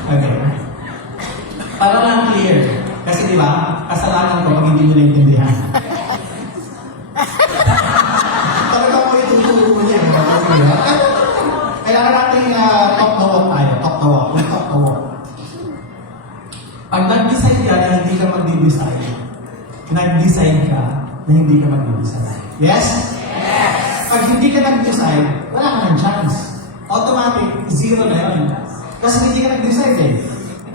Okay. Para lang clear. Kasi di ba, kasalanan ko pag hindi mo naintindihan. Talaga ko ituturo mo niya. Kasi di ba? Kaya natin talk the walk tayo. Talk the walk. We'll talk the walk. Pag nag-decide ka na hindi ka mag-decide, nag-decide ka na hindi ka mag-decide. Yes? Yes! Pag hindi ka nag-decide, wala ka ng chance. Automatic, zero na yun. Kasi hindi ka nag-decide eh.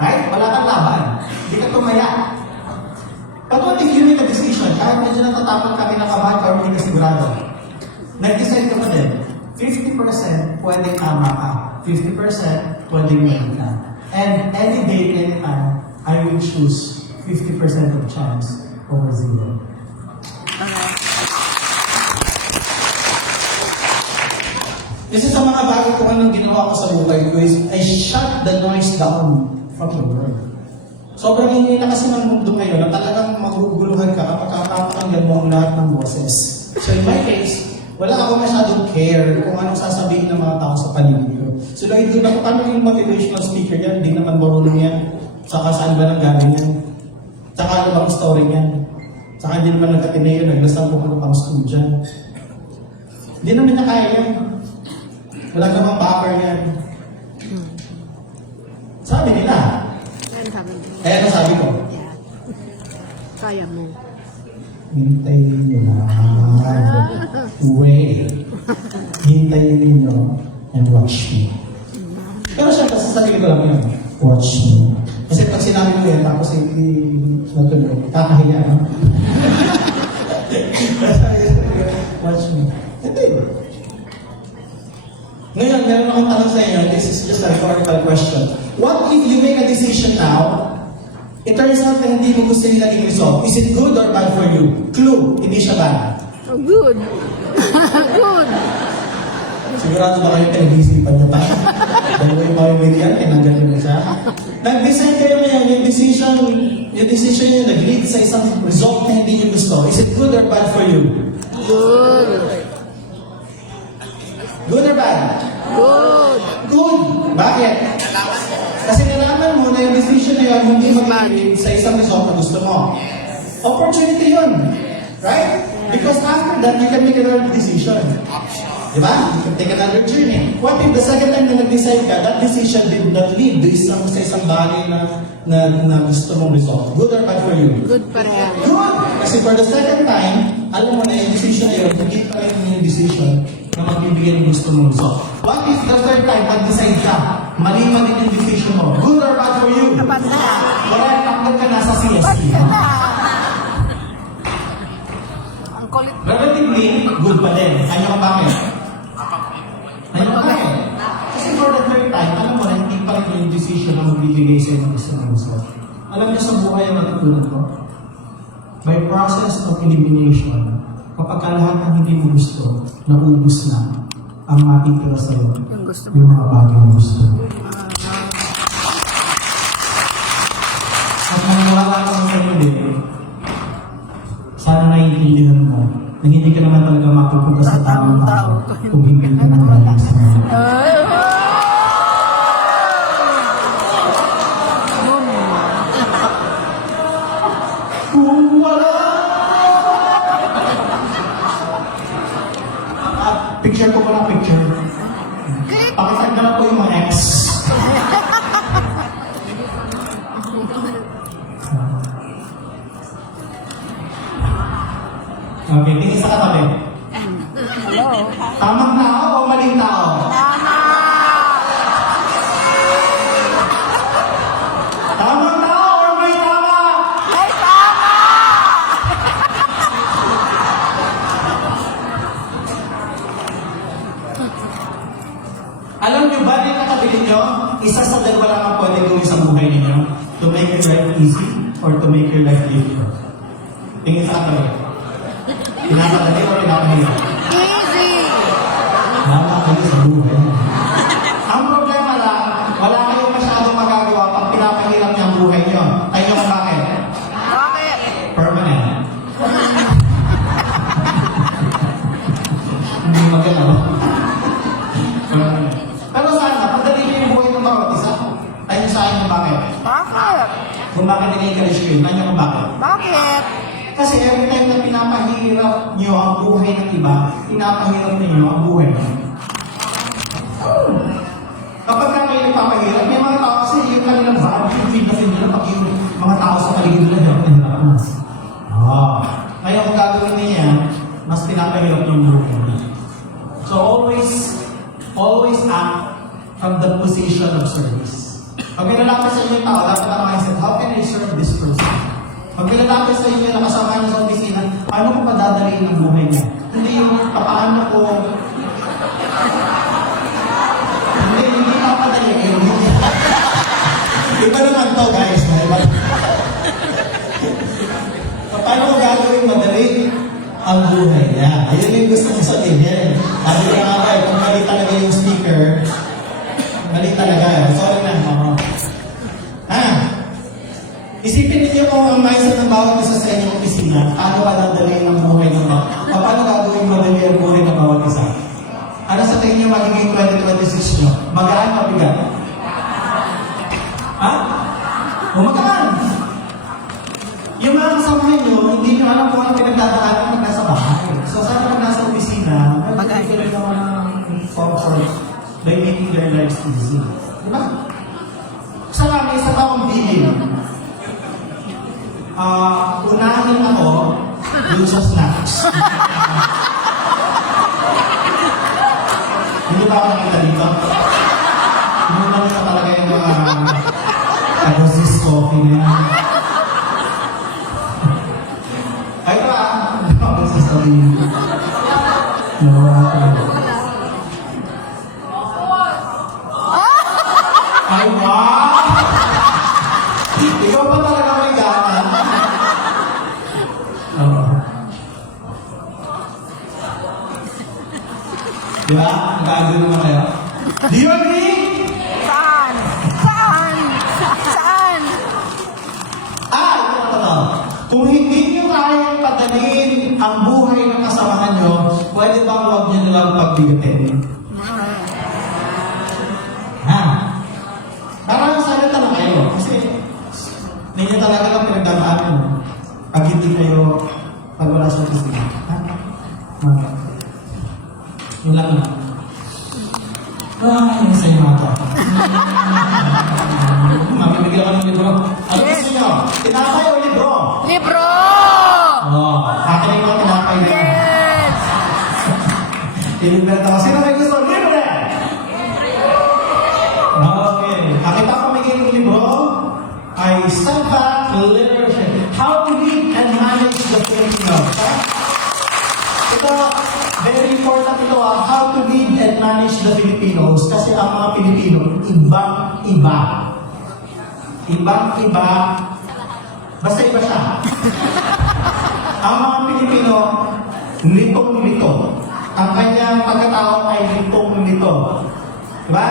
Right? Wala kang laban. Hindi ka tumaya. But what if you make a decision? Kahit medyo natatakot kami na kabahan ka, hindi ka sigurado. Nag-decide ka pa din. 50% pwedeng tama ka. 50% pwedeng mali ka. And any day, any time, I will choose 50% of chance over zero. Kasi sa mga bagay kung anong ginawa ko sa buhay ko is I shut the noise down from the world. Sobrang ingay na kasi ng mundo ngayon na talagang maguguluhan ka kapag kakapakinggan mo ang lahat ng boses. So in my case, wala ako masyadong care kung anong sasabihin ng mga tao sa paligid ko. So like, doon ako, paano yung motivational speaker yan? Hindi naman marunong yan. Saka saan ba nanggaling yan? Saka ano bang story yan? Saka hindi naman nagkatineo, naglasang pumunta pang school dyan. Hindi naman niya kaya yan. Wala namang backer yan. Sabi nila. Yan sabi mo. Eh, ano sabi ko? Yan. Kaya mo. Hintayin nyo na. Wait. Hintayin ninyo and watch me. Pero syempre, sasabihin ko lang yun. Watch me. Kasi pag sinabi mo yan, tapos hindi natuloy, kakahiya, no? Watch me. Hindi. Ngayon, meron akong tanong sa inyo. This is just a rhetorical question. What if you make a decision now, it turns out na hindi mo gusto yung naging result? Is it good or bad for you? Clue, hindi siya bad. Oh, good. Good. Sigurado ba kayo pinag-iisipan niyo pa? Dahil yung mga William, tinanggal niyo siya. Nag-decide kayo ngayon, yung decision niyo nag-lead sa isang result na hindi niyo gusto. Is it good or bad for you? Good. Good or bad? Good. Good. Bakit? Kasi nalaman mo na yung decision na yun hindi mag-lead sa isang result na gusto mo. Opportunity yun. Right? Because after that, you can make another decision. Diba? You can take another journey. What if the second time na nag-decide ka, that decision did not lead to sa isang bagay na gusto mong result? Good or bad for you? Good pa rin. Good! Kasi for the second time, alam mo na yung decision na yun, hindi pa rin yung decision na magbibigay ng gusto mo. So, what if the third time mag-decide ka, mali-mali yung decision mo? Good or bad for you? Correct, hanggang ka nasa CST. Ang kulit. Relatively, good pa din. Ano ang bakit? Ano ang bakit? Kasi for the third time, alam mo na, hindi pa rin yung decision na magbibigay sa'yo ng gusto mo gusto. Alam niyo sa buhay ang natutunan ko? By process of elimination, kapag ka lahat ng hindi mo gusto, naubos na, ang matitira sa'yo, Yung gusto mo. yung mga bagay mo gusto. At maniwala ka sa sa'yo din, sana naiintindihan mo na hindi ka naman talaga mapupunta sa tamang tao kung hindi ka nanggaling sa mga. Kung wala! Picture ko pala, picture. Pakitag na lang po yung mga ex. Okay, tingin sa katabi. Hello. Tamang tao o maling tao? Tamang tao or may tama? Alam niyo ba yung katabi ninyo, isa sa dalawa lang ang pwede gawin sa buhay ninyo to make your life easy or to make your life difficult. Tingin sa katabi. Pinapadali o pinapahirap? Easy. Tama kayo sa buhay. Ang problema lang, wala kayong masyadong magagawa pag pinapahirap niya ang buhay niyo. Tayo kung bakit? Bakit? Permanent. Hindi maganda. Permanent. Pero sana, padali niyo yung buhay ng bawat isa. Tayo sa akin kung bakit? Bakit? Kung bakit nag-encourage kayo, tayo kung bakit? Bakit? Kasi every time na pinapahirap niyo ang buhay ng iba, pinapahirap niyo ang buhay niyo. Kapag ka kayo nagpapahirap, may mga tao kasi yung kanilang value, feel na feel nila pag yung mga tao sa paligid nila, hirap na hirap na. Ngayon kung gagawin niya, mas pinapahirap niyo ang buhay niyo. So always act from the position of service. Pag nilalapit sa inyo yung tao, dapat ang mindset, how can I serve this person? Pag nilalapit sa inyo, nakasama niyo sa opisina, paano ko padadaliin ang buhay niya? Hindi yung paano ko... Hindi papadaliin. Iba naman to, guys. Iba. Paano ko gagawin madali ang buhay niya? Ayun yung gusto ko sabihin. Sabi ko nga ba, kung mali talaga yung speaker, mali talaga. Sorry na. Isipin niyo kung ang mindset ng bawat isa sa inyong opisina, paano padadaliin ang buhay ng bawat isa? Paano gagawin madali ang buhay ng bawat isa? Ano sa tingin niyo magiging 2026 niyo? Magaan o mabigat? Ha? O magaan? Yung mga kasamahan niyo, hindi niyo alam kung ano pinagdadaanan pag nasa bahay. So sana pag nasa opisina, magbibigay naman ng comfort by making their lives easy. Diba? Sa kami, sa taong bigil, unahin ako dun sa snacks. Hindi ba ako nakita dito? Hindi ba nila talaga yung mga Agos's coffee na yan? Ay ba? Hindi ba ako sasabihin? Ay, wow! Ikaw pa talaga may gana. Di ba? Nag-agree naman kayo? Do you agree? Saan? Saan? Saan? Ito. Kung hindi niyo kayang padalin ang buhay ng kasamahan niyo, pwede bang huwag niyo nilang pagbigatin? Parang salita na kayo. Kasi ninyo talaga lang pinagdadaanan mo. Pag hindi kayo, pag wala sa opisina. Yun lang na. Yung sa'yo mga to. Mamimigyan ka ng libro. Ano gusto nyo? Tinapay o libro? Libro! Akin yung tinapay na. Yes! Tinig na libre to. Sino may gusto? Libre! Okay. Ang ipapamigay ng libro ay Step Back Literature. How to Lead and Manage the Filipinos. Ito, very important ito how to lead and manage the Filipinos kasi ang mga Pilipino, ibang-iba. Ibang-iba. Basta iba siya. Ang mga Pilipino, litong-lito. Ang kanyang pagkatao ay litong-lito. Diba?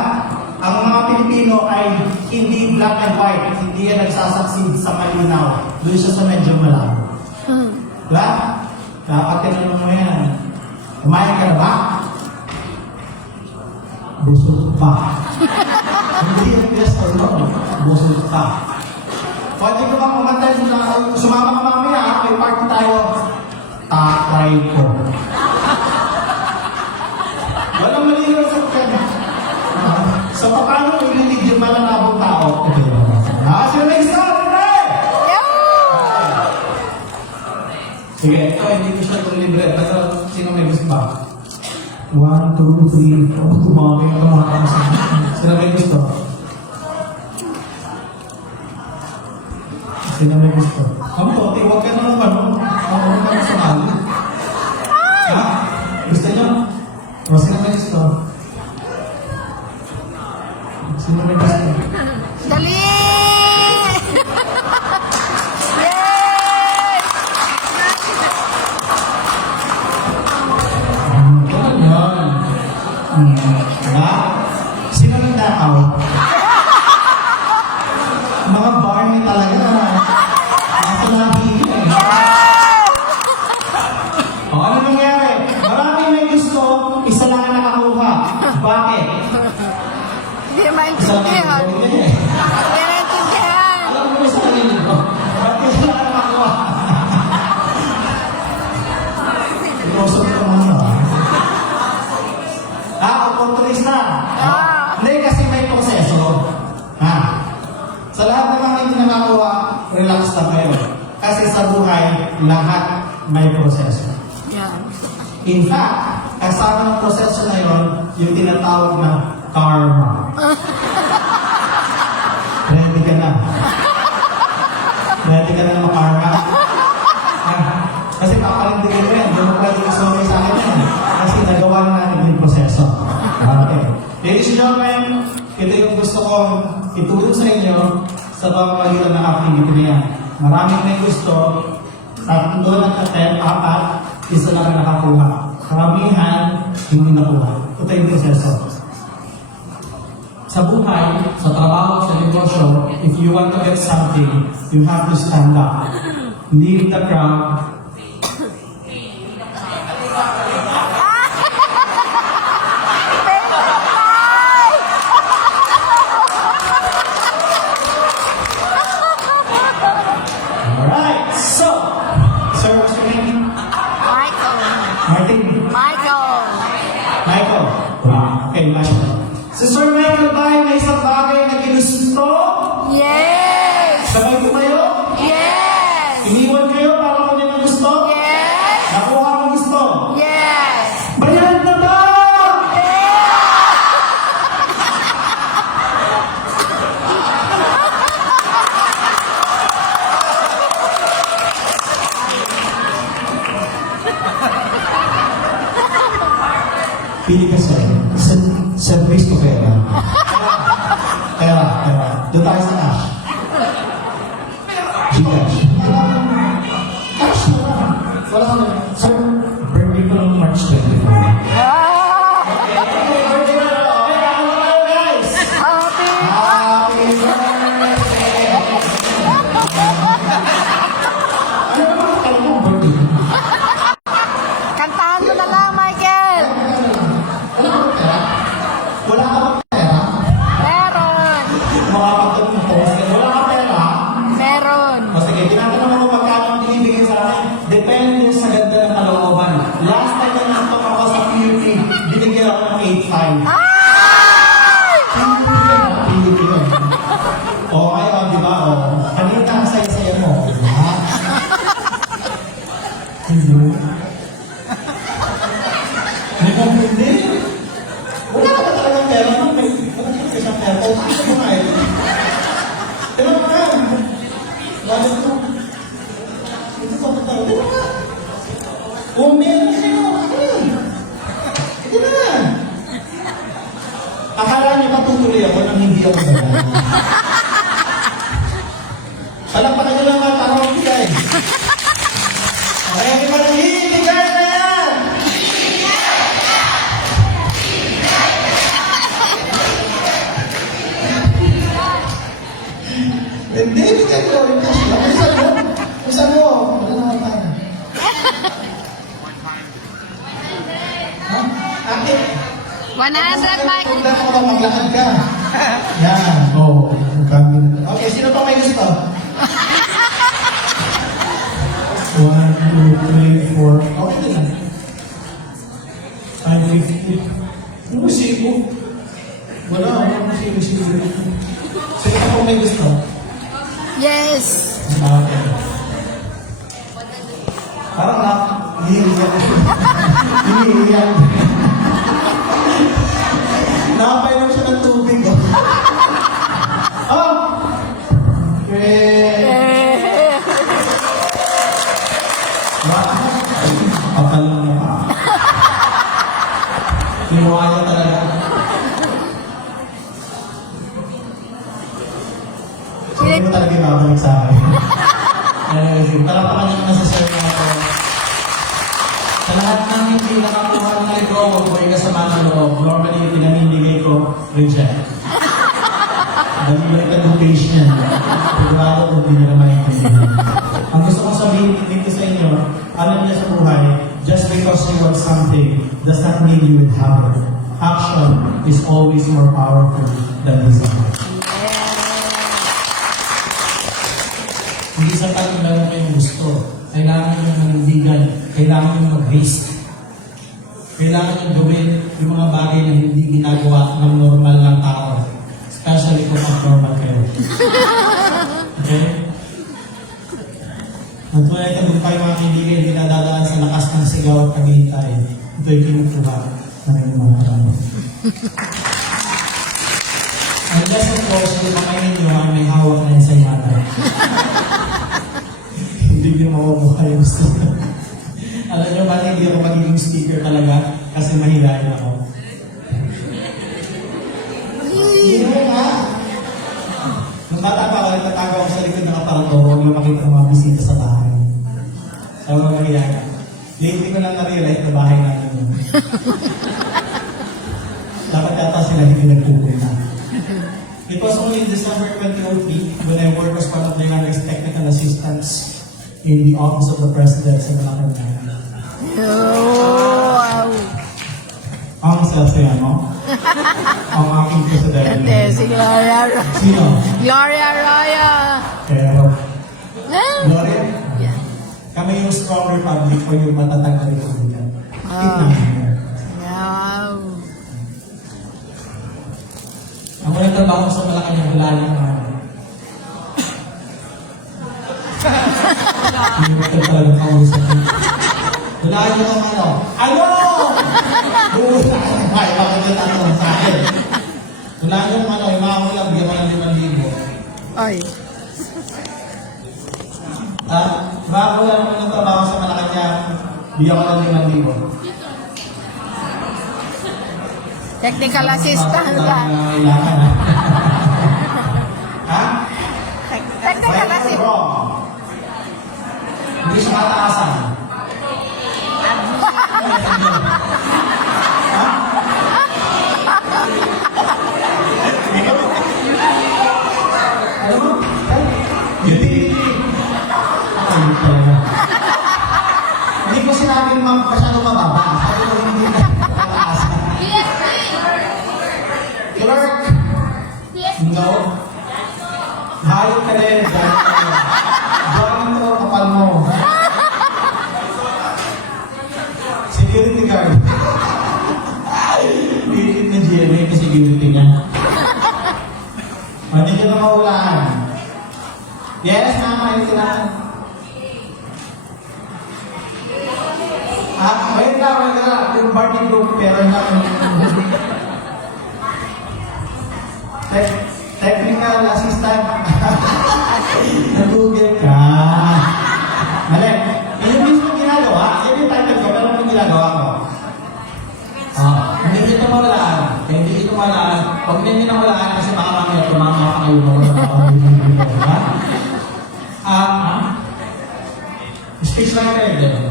Ang mga Pilipino ay hindi black and white. Hindi yan nagsasaksid sa malinaw. Doon siya sa medyo malabo. Diba? Dapat tinanong mo yan. Kumain ka na ba? Busog pa. Hindi yung yes or no. Busog pa. Pwede ko bang kumantay sumama ka mamaya, may party tayo. Tatay ko. Walang malinaw sa kanya. So, paano ililid yung malalabong tao? Sino may isa? Sige, ito, hindi ko siya itong libre. Pero, sino may gusto ba? 1, 2, 3, 4. Tumawag yung tumakang sa sino may gusto? Sino may gusto? Kamu, huwag ka naman ba, no? Huwag ka naman sa mali. Ha? Gusto nyo? O, sino may gusto? Sino may gusto? Dali! Yay! Ganun yun. Diba? Sino nang nakaw? Mga barney talaga. Nasa lang hili. O, ano nangyari? Maraming may gusto, isa lang ang nakakuha. Bakit? Hindi Isa lang maintindihan. ang nakakuha. Hindi maintindihan. Alam mo sa sarili ko. Ba't isa lang ang nakakuha? Inosot ko muna. Oportunista. Hindi kasi may proseso. Sa lahat ng mga hindi nakakuha, relax lang kayo. Kasi sa buhay, lahat may proseso. Yeah. In fact, kasama ng proseso na yon, yung tinatawag na karma. Ready ka na? Ready ka na makarma? Kasi papalindigin mo yan. Hindi mo pwede sorry sa akin yan. Kasi nagawa na natin yung proseso. Okay. Ladies and gentlemen, ito yung gusto kong itulong sa inyo sa pamamagitan ng activity na yan. Maraming may gusto, tatlo ng attempt, 4, isa lang ang nakakuha. Karamihan, hindi nakuha. Ito yung proseso. Sa buhay, sa trabaho, sa negosyo, if you want to get something, you have to stand up. Leave the crowd. Alright, so, sir, what's your name? Michael. Martin? Michael. Michael? Okay, Michael. Si Sir Michael ba ay may isang bagay na ginusto? Yes! Sabay ko kayo? Yes! Iniwan kayo para kami ng gusto? Yes! Nakuha ang gusto? Yes! Bayad na ba? Pili ka sir. Service ko pera. Pera. Doon tayo sa cash. Gcash. Cash na lang. Wala ka na. Sir, birthday ko ng March 24. Ah! Okay, birthday na lang. Okay, ano na kayo guys? Happy! Happy birthday! Ano ba ang alam mo birthday? Kantahan mo na lang, Michael! Wala ka bang pera? Wala ka bang pera? Meron! Makapagod mo po. Wala ka pera? Meron! O sige, tinatanong mo magkano ang binibigay sa akin. Depende sa ganda ng kalooban. Last time na natok ako sa PUP, binigyan ako ng 8.5. Ay! PUP yun. O ngayon, di ba? O, kanina ang saya-saya mo. Di ba? Hindi. Hindi mo hindi. Bakit mo? Ito pa tayo. Dito na. Kung meron kayo, ito na. Akala niyo patutuloy ako nang hindi ako sabay. Palakpakan niyo lang ang parang bigay. Okay, parang hihitigay na yan! Hindi, bigay ko. Isa mo. Isa mo. Wala naman tayo. Ha? Akit. 100, Mike. Kung lang ako maglakad ka. Yan. Oh, okay, sino pa may gusto? 1, 2, 3, 4. Okay din lang. 550. Ano ba sigo? Wala sigo. Sino pa may gusto? Yes. Okay. Parang hinihiyak. Hinihiyak. Nakapainom siya ng tubig. Oh! Great! Kapal lang na pa. Kinuha niya talaga. Hindi mo talaga ibabalik sa akin. Talapakan niyo naman sa sir na ako. Sa lahat ng hindi nakakuha ng ito, huwag ko yung kasama ng loob. Normally, yung pinamimigay ko, reject. Dahil ka ng page niya. Sigurado kung hindi nyo naman maintindihan. Ang gusto kong sabihin dito sa inyo, alam niya sa buhay, just because you want something does not mean you will have it. Action is always more powerful than desire. Hindi sa pag meron kayong gusto. Kailangan nyo ng manindigan. Kailangan nyo mag-risk. Kailangan nyo gawin yung mga bagay na hindi ginagawa ng normal ng tao. Especially kung abnormal kayo. Okay? Ang tunay tagumpay mga kaibigan, hindi nadadaan sa lakas ng sigaw at paghihintay. Ito'y kinukuha ng inyong mga karami. Unless of course, kung mga ninyo ay may hawak na yun sa imatay. Hindi nyo makukuha yung gusto. Alam nyo ba, hindi ako magiging speaker talaga kasi mahihayin ako. Hindi mo nga. Nung bata pa ako, nagtatago ako sa likod ng aparto, huwag mo makita ng mga bisita sa bahay. Sa mga mahihayin. Lately ko lang na-realize na bahay natin yun. Dapat yata sila hindi nagpupunta. It was only in December 2003 when I worked as one of the youngest technical assistants in the office of the president sa Malacanang. Wow. Ang saya-saya, no? Ang aking presidente. Ate, si Gloria Arroyo. Sino? Gloria Arroyo. Pero, Ah. Gloria, Yeah. kami yung strong republic o yung matatag na republika. Ah. Tignan mo. Wow. Ako nagtrabaho sa Malacanang Gulaling naman. Hindi mo talaga kausap. Gulaling niyo ng ano? Ano? Ay, bakit yung tanong sa akin? Gulaling niyo ng ano? Yung mga kulang, bigyan ko ng 5,000. Ay. Bago lang naman ng trabaho sa Malacanang, bigyan ko ng 5,000. Technical assistant ka. Kailangan, ha? Technical assistant. Hindi siya kataasan. Ha? Ano mo? Utility. Ayun talaga. Hindi ko sinabing masyado mababa. Sabi ko hindi na kataasan. Clerk. No. Hayop ka din. Ganito, kapal mo. Security guard. Pilit na GMA ka security niya. Hindi ka na mahulaan. Yes, mama, ito na. Wait na. Yung party group, pero na. Technical assistant. Nag-google ka. Speechwriter din.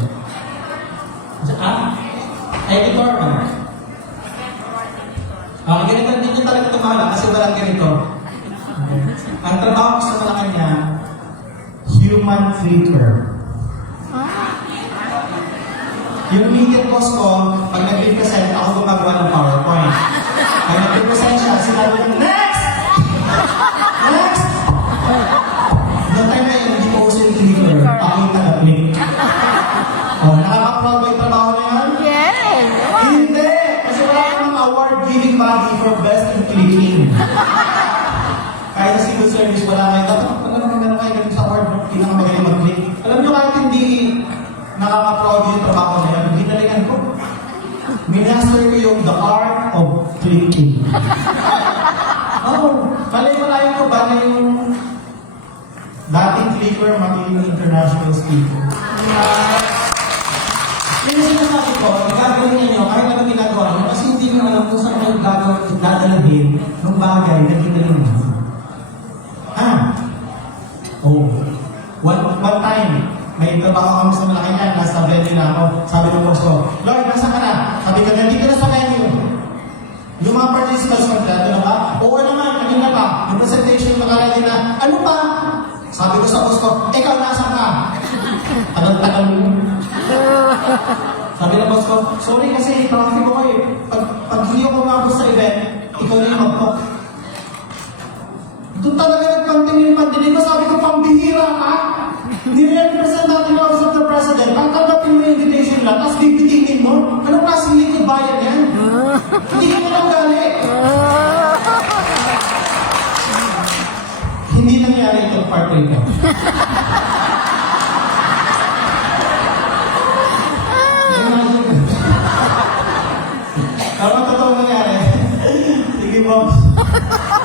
Editor man. Ganito din yung talaga tumala kasi walang ganito. Okay. Ang trabaho ko sa Malacanang niya, human flicker. Yung media boss ko, pag nag-represent, ako gumagawa ng PowerPoint. Pag nag-represent siya, sinabi ko, next! Next! Noong time na yun, hindi ko uso yung flicker. Ako yung taga-click. Nakaka-proud ba yung trabaho na yun? Yes! Hindi! Kasi wala namang award-giving body for best in clicking. Kahit sa civil service, wala kayo. Wala naman meron kayo ganun sa award, hindi naman magaling mag-click. Alam nyo, kahit hindi nakaka-proud yung trabaho na yan, hindi nalingan ko. Minaster ko yung the art of clicking. Malay-malayan ko ba na yung dating clicker magiging international speaker? Yung sinasabi ko, gagawin ninyo kahit ano ginagawa nyo kasi hindi nyo alam kung saan kayo dadalhin ng bagay na ginaling nyo. One time, may trabaho kami sa Malacanang, nasa venue na ako. Sabi ng boss ko, Lloyd, nasa ka na? Sabi ko, nandito na sa venue. Yung mga participants ko, dito na ba? Oo naman, kanina pa. Yung presentation ko nakalagay na, ano pa? Sabi ko sa boss ko, ikaw nasa ka? Tagal-tagal mo. Sabi ng boss ko, sorry kasi traffic ko eh. Pag hindi ako umabot sa event, ikaw na yung mag-book. Doon talaga nag-continue yung pandemic ko. Sabi ko, pambihira ka. Nire-represent natin yung Office of the President. Ang tanggapin mo yung invitation lang, tapos bibitinin mo. Anong klaseng likod bayan yan? Hindi ka nang gali. Hindi nangyari itong part rito. Ano ang totoo nangyari? Sige, boss.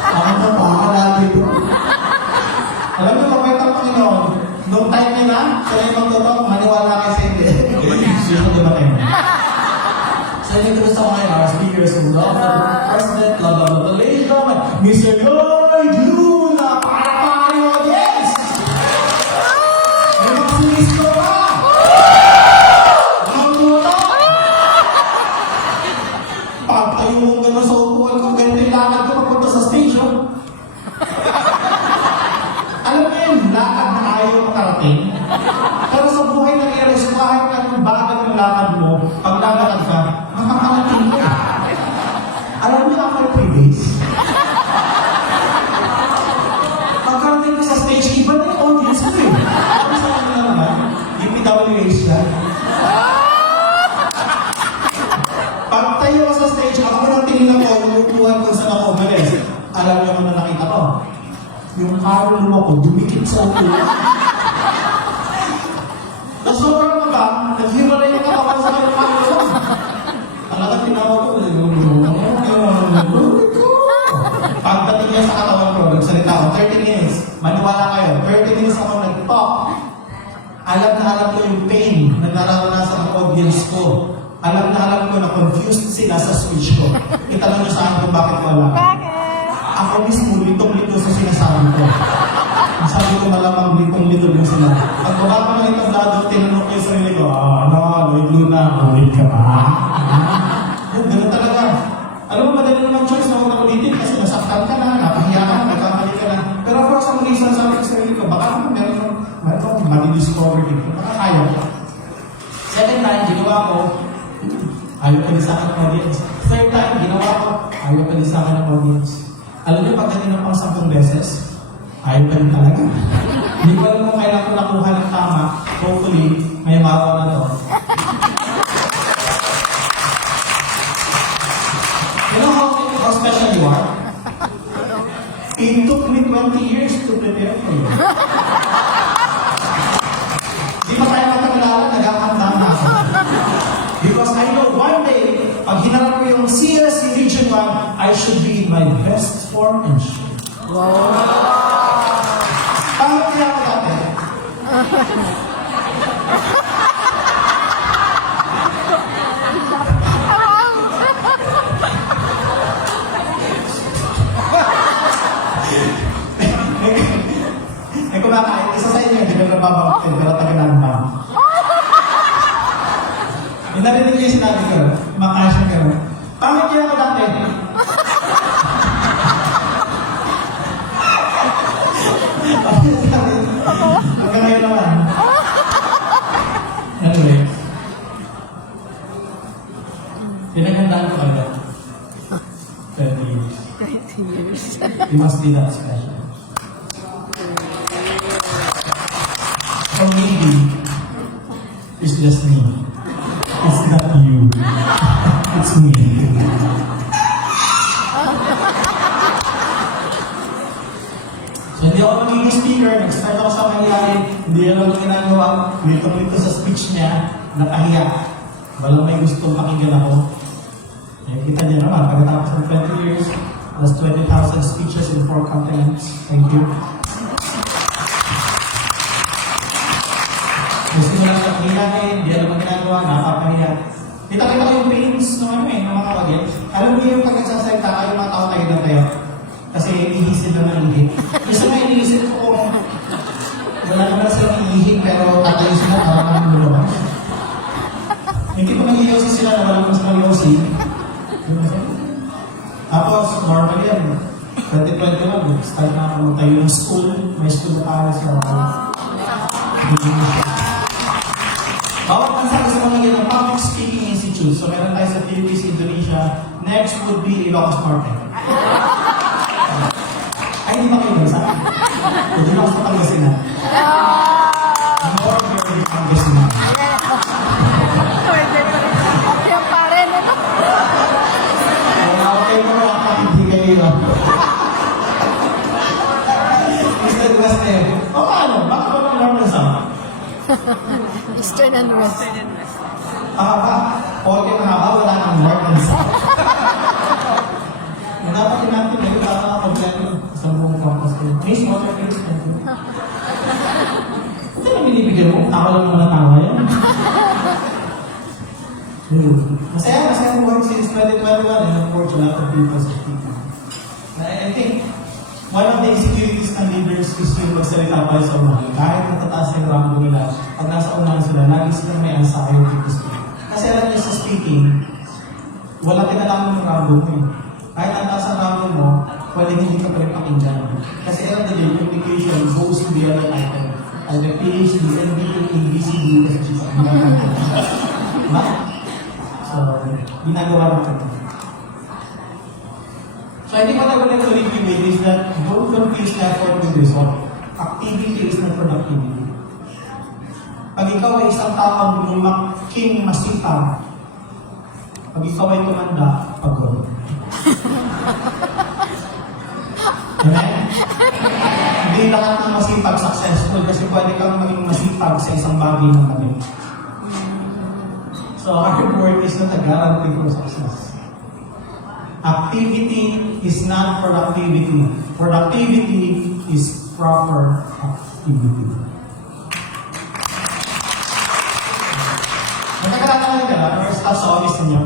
Ako na pakakala dito. Alam mo, mabait ang Panginoon. Noong time niya na, siya yung magtotoo, maniwala kayo sa hindi. Yun di ba kayo? So, yung gusto ko ngayon, our speakers who love the President, love the ladies, Mr. Lloyd Luna, para yung audience! May mga sumisto pa! Pagtayo mong gano'n sa upuan ko, ganito yung lakad ko papunta sa station. Alam mo yun, lakad na ayaw makarating. Pero sa buhay ng Eres, kahit anong bagal ng lakad mo, pag lalakad ka, makakarating ka. Alam niyo after 3 days, pagkarating ka sa stage, iba na yung audience ko eh. Ano sa kanila naman? Yung PWH yan. Pagtayo ko sa stage, ako nang tinignan ko, umuupuan kung saan ako umalis. Alam niyo kung na nakita ko? Yung kaluluwa ko, dumikit sa upuan. Tapos sobrang ba, naghiwalay yung katawan sa kanyang kaluluwa. Talagang tinawag ko, pagdating niya sa katawan ko, nagsalita ako, 30 minutes. Maniwala kayo, 30 minutes ako nag-talk. Alam na alam ko yung pain na nararanasan ng audience ko. Alam na confused sila sa speech ko. Itanong niyo sa akin kung bakit wala. Ako mismo, litong-lito sa sinasabi ko. Sabi ko malamang litong-lito din sila. Pag baba ko ng itablado, tinanong ko yung sarili ko, Lloyd Luna, ulit ka ba? Ganun talaga. Alam mo, madali naman choice na huwag ulitin kasi nasaktan ka na, napahiya ka, nagkamali ka na. Pero for some reason, sabi ko sa sarili ko, baka naman meron madi-discover dito. Baka kaya. Second time, ginawa ko, ayaw pa din sa akin ng audience. Third time, ginawa ko, ayaw pa din sa akin ng audience. Alam niyo, pagdating ng pang 10 beses, ayaw pa rin talaga. Hindi ko alam kung kailan ko nakuha ng tama. Hopefully, may mawa na to. You know how special you are? It took me 20 years to prepare for you. Di ba tayo magkakilala, nagkakanda na ako. Because I know one day, pag hinarap ko yung CSC Region 1, I should be in my best form and shape. Wow! Paano kaya ako dati? May kumakain, isa sa inyo, hindi ko nababangkin, pero taga-nandang. narinig niyo yung sinabi ko, makasya ka. Pangit niya ako dati. Hanggang ngayon naman. Anyway. Pinagandaan ko kayo. 20 years. 20 years. You must be that special. Or maybe, it's just me. It's not you. It's me. So, hindi ako magiging speaker. Nag-start ako sa Mangyari. Hindi ako ginagawa. Nito sa speech niya, nakahiya. Walang may gustong pakinggan ako. Eh, kita niyo naman, pagkatapos ng 20 years, plus 20,000 speeches in 4 continents. Thank you. Gusto mo lang sa pahiyain, hindi alam ang ginagawa, napapahiya. Kita-kita ko yung pains ng ng mga audience. Alam mo yung pag nagsasalita kayo, mga tao tayo na tayo. Kasi iisip na ng ihip. Gusto nga iniisip ko kung wala naman silang ihip, pero tatayo sila parang lumabas. Hindi pa nag-iossi sila na wala naman silang iossi. Tapos, normal yan. 2021, start na ako magtayo ng school. May school na tayo sa bawat bansa gusto mo ng public speaking institute. So, meron tayo sa Philippines, Indonesia. Next would be Ilocos Norte. Ay, hindi ba kayo bansa? Hindi na ako sa Pangasinan. More very Pangasinan. Yung pare na to. Okay mo na ako, hindi kayo. Mr. Dueste, o paano? Bakit ba ng North and South? Eastern and West. Haba. Okay na haba, wala nang North and South. Dapat natin ngayon, dapat nakapaglaro sa buong campus ko. Miss, water please. Ito na binibigyan mo, tawa lang naman tawa yan. Masaya mo since 2021 and of course a lot of people sa people. I think one of the insecurities ng leaders is yung magsalita pa sa unahan. Kahit matataas yung rango nila, pag nasa unahan sila, lagi silang may anxiety to speak. Kasi alam niya sa speaking, wala kinalaman ng rango mo eh. Kahit ang taas ang rango mo, pwede hindi ka pa rin pakinggan. Kasi alam na yung communication goes to the other item. Either PhD, MBA, ABCD, kasi siya sa diba? So, ginagawa natin ito. So, I think what I would like to leave you with is that don't confuse effort with result. Activity is not productivity. Pag ikaw ay isang taong lumaking masipag, pag ikaw ay tumanda, pagod. Amen? Hindi lahat ng masipag successful kasi pwede kang maging masipag sa isang bagay ng mali. So, hard work is not a guarantee for success. Activity is not productivity. Productivity is proper activity. Nagkakaroon ka na, or staff sa office ninyo,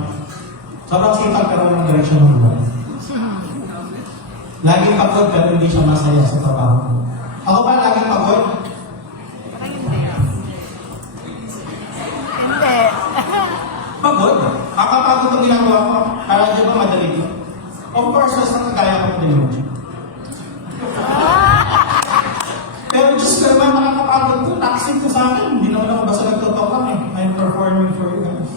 sobrang sipag pero ng direksyon ng buhay. Laging pagod pero hindi siya masaya sa trabaho. Ako ba laging pagod? Hindi. Pagod. Kakapagod ang ginagawa ko. Kala di ba madali ko? Of course, mas nakakaya ko madali mo. Pero Diyos ko naman nakakapagod ko. Taxing ko sa akin. Hindi naman ako basta nagtotok lang eh. I'm performing for you guys.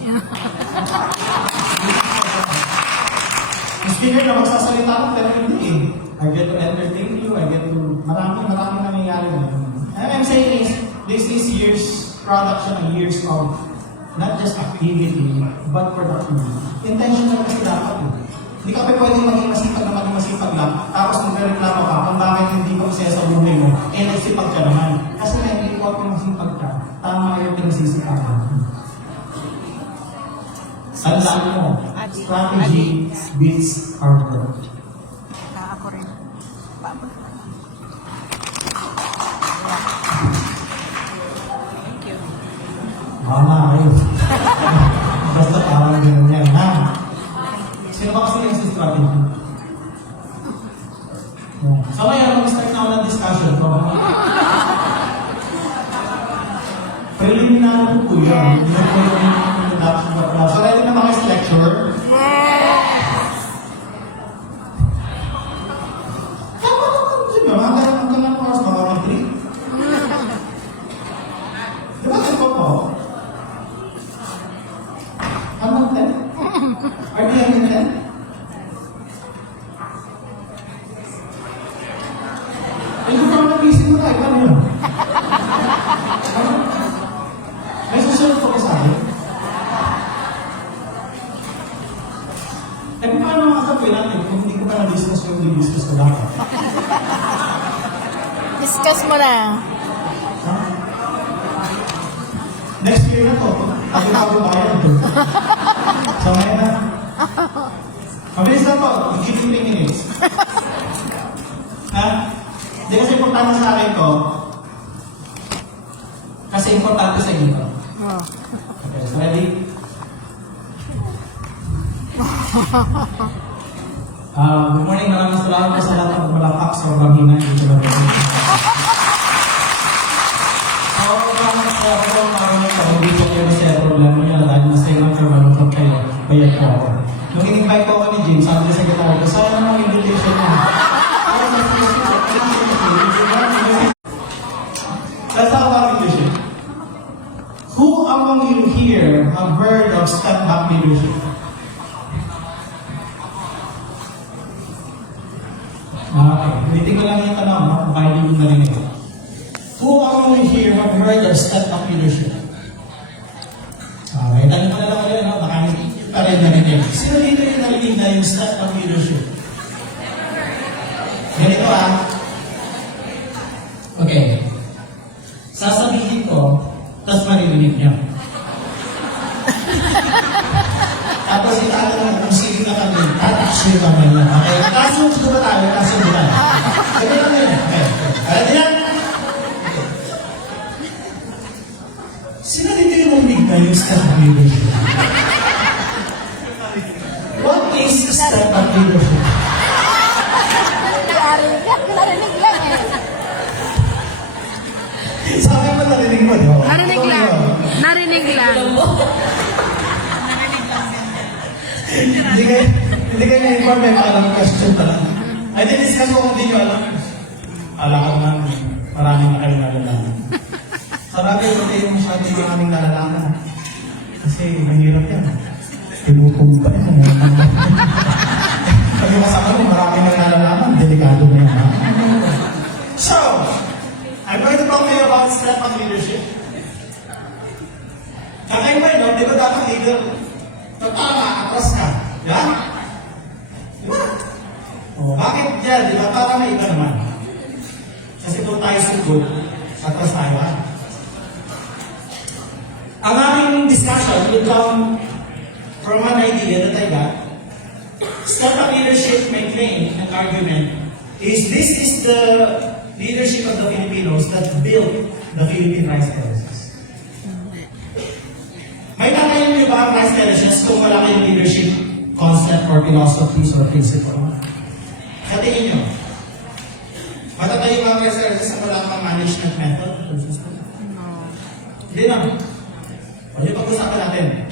Speaker na magsasalita ko, pero hindi eh. I get to entertain you, I get to... Maraming nangyayari na. And I'm saying is, this is years production and years of not just activity, but productivity. Intentional kasi dapat eh. Hindi ka pa pwede maging masipag lang, tapos magreklamo ka kung bakit hindi ka masaya sa buhay mo, eh nagsipag ka naman. Kasi na hindi ko kung masipag ka, tama yung pinasisipagan. Tandaan mo, strategy beats hard work. Ako rin. Thank you. Mama kayo. Basta parang ganun yan, ha? Sino ba kasi yung strategy? So ngayon, mag-start na ako ng discussion ko. Preliminary po yun. Yung introduction, discuss mo na. Next year na to. Ako na ako bayan to. So ngayon na. Mabilis na to. Give you 3 minutes. Ha? Hindi kasi importante sa akin to. Kasi importante sa inyo to. Oh. Okay, so ready? Good morning, maraming salamat po sa lahat ng malapak sa Ramina. Dito na po. Salamat sa ako, marunong ko. Hindi po kayo masaya problema niya dahil masaya lang kayo, malungkot kayo. Bayad po ako. Nung in-invite ko ako ni James, sabi sa secretary ko, sayang naman ang invitation niya. That's how our invitation. Who among you here have heard of step-back leadership? Ulitin ko lang yung tanong, no? Baka hindi mo narinig. Who among you here have heard of step-back leadership? Okay, tanong ko na lang ulit, no? Baka hindi pa rin narinig. Sino dito yung narinig na yung step-back leadership? Ganito Okay. Sasabihin ko, tapos maririnig niyo. Tapos itatanong kung sino na kami, actually naman yan. Okay? Kasunod ko ba tayo? Kasunod ba? Sabi lang yun. Okay. Alam niya? Sino dito yung umig na yung step-up leadership? What is step-up leadership? Narinig lang eh. Sabi mo narinig mo, di ba? Narinig lang. Narinig lang. Hindi kayo na-inform may parang question pala. Ay, di-discuss ko kung di nyo alam. Alam ko naman, maraming na kayo nalalaman. Sarapin ko kayo masyadong maraming nalalaman. Kasi mahirap yan. Tinutumba yan. Pag yung kasama mo, maraming na nalalaman. Delikado na yan. Ha? So, I'm going to talk to you about step-up leadership. Kakaiba yun, no? Di ba dapat leader? Tama, atras ka. Di ba? Di ba? O, bakit yan? Di ba? Para may iba naman. Kasi doon tayo sugod, atras tayo, ha? Ang aming discussion will come from an idea that I got. Step-up leadership, my claim and argument is this is the leadership of the Filipinos that built the Philippine Rice Terraces. May nakayin niyo ba ang Rice Terraces kung wala kayong leadership concept or philosophies or principle? Sa tingin niyo, matatayo ba ang Rice Terraces sa wala kang management method? Hindi na. O yung pag-usapan natin,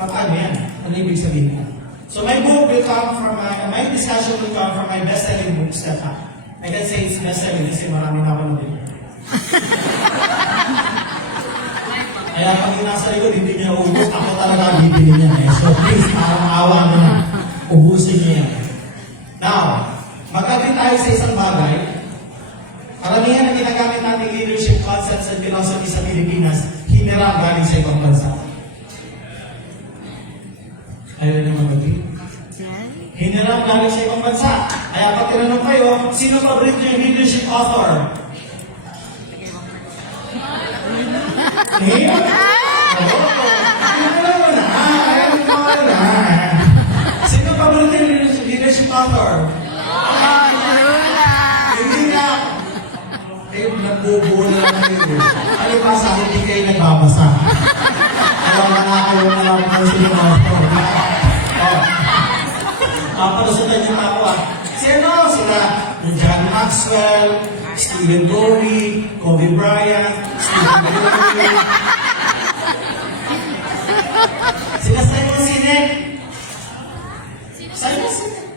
paano yan? Ano ibig sabihin? So my book will come from my discussion will come from my best-selling book, Step Up. I can say it's best-selling kasi marami na ako nabili. Kaya pag yung nasa likod, hindi niya ubus, ako talaga ang bibili niya. So please, awa mo na. Ubusin niya yan. Now, magkabit tayo sa isang bagay. Karamihan na ginagamit natin leadership concepts and philosophy sa Pilipinas, hinirang galing sa ibang bansa. Ayaw niyo mag-agree? Hinirang galing sa ibang bansa. Kaya pag tinanong kayo, sino paborito yung leadership author? Sino paborito yung leadership author? Hindi na. Eh, nabubuo na lang kayo. Ano ba sa akin, hindi kayo nagbabasa? Alam na kayo na lang kayo sila author. Papalusutan niyo pa ako Sino? Sila John Maxwell, Stephen Covey, Kobe Bryant, Stephen Curry. Sila Simon Sinek. Simon Sinek.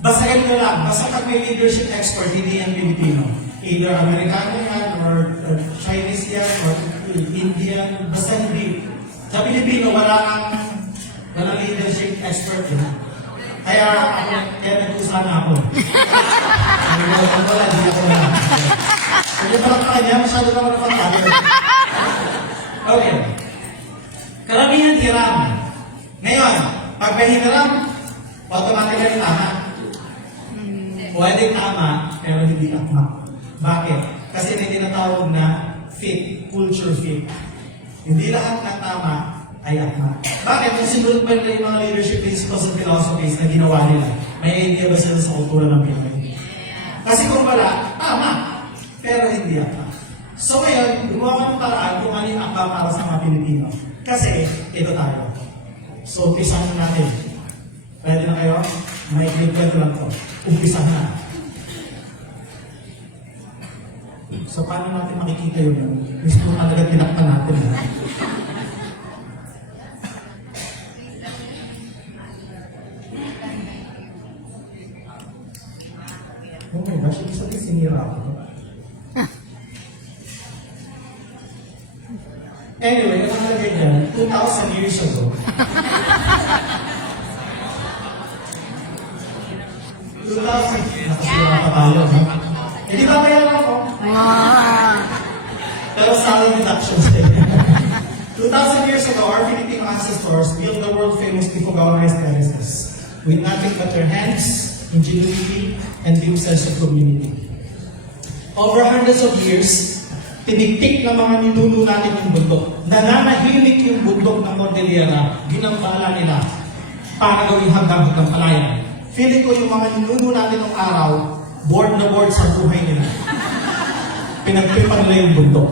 Basta ganito lang. Basta pag may leadership expert, hindi yan Pilipino. Either Amerikano yan, or Chinese yan, or Indian. Basta hindi. Sa Pilipino, walang leadership expert yan. Kaya nag-usana ako. Wala, di ako lang. Kaya parang kanya, masyado naman na pagkakit. Okay. Karamihan hiram. Ngayon, pag may hiram, automatically tama. Pwede tama, pero hindi akma. Bakit? Kasi may tinatawag na fit, culture fit. Hindi lahat ng tama ay akma. Bakit? Kung sinunod pa nila yung mga leadership principles and philosophies na ginawa nila, may idea ba sila sa kultura ng Pinoy? Kasi kung wala, tama. Pero hindi akma. So ngayon, gumawa ka ng paraan kung ano yung akma para sa mga Pilipino. Kasi, ito tayo. So, umpisahan natin. Pwede na kayo? May kwento lang to. Umpisahan na. So, paano natin makikita yun? Gusto talaga tinakpan natin. Oh my gosh, ibig sabihin sinira ako. Anyway, ang nakalagay dyan, 2,000 years ago. 2,000, nakasira pa tayo, ha? Hindi ba kaya ako? Wow. Pero solid deductions din. 2,000 years ago, our Filipino ancestors built the world-famous Ifugao rice terraces with nothing but their hands, ingenuity, and deep sense of community. Over hundreds of years, tiniktik ng mga ninuno natin yung bundok. Nananahimik yung bundok ng Cordillera, ginambala nila para gawing hanggang palayan. Feeling ko yung mga ninuno natin ng araw, bored na bored sa buhay nila. Pinagpipan nila yung bundok.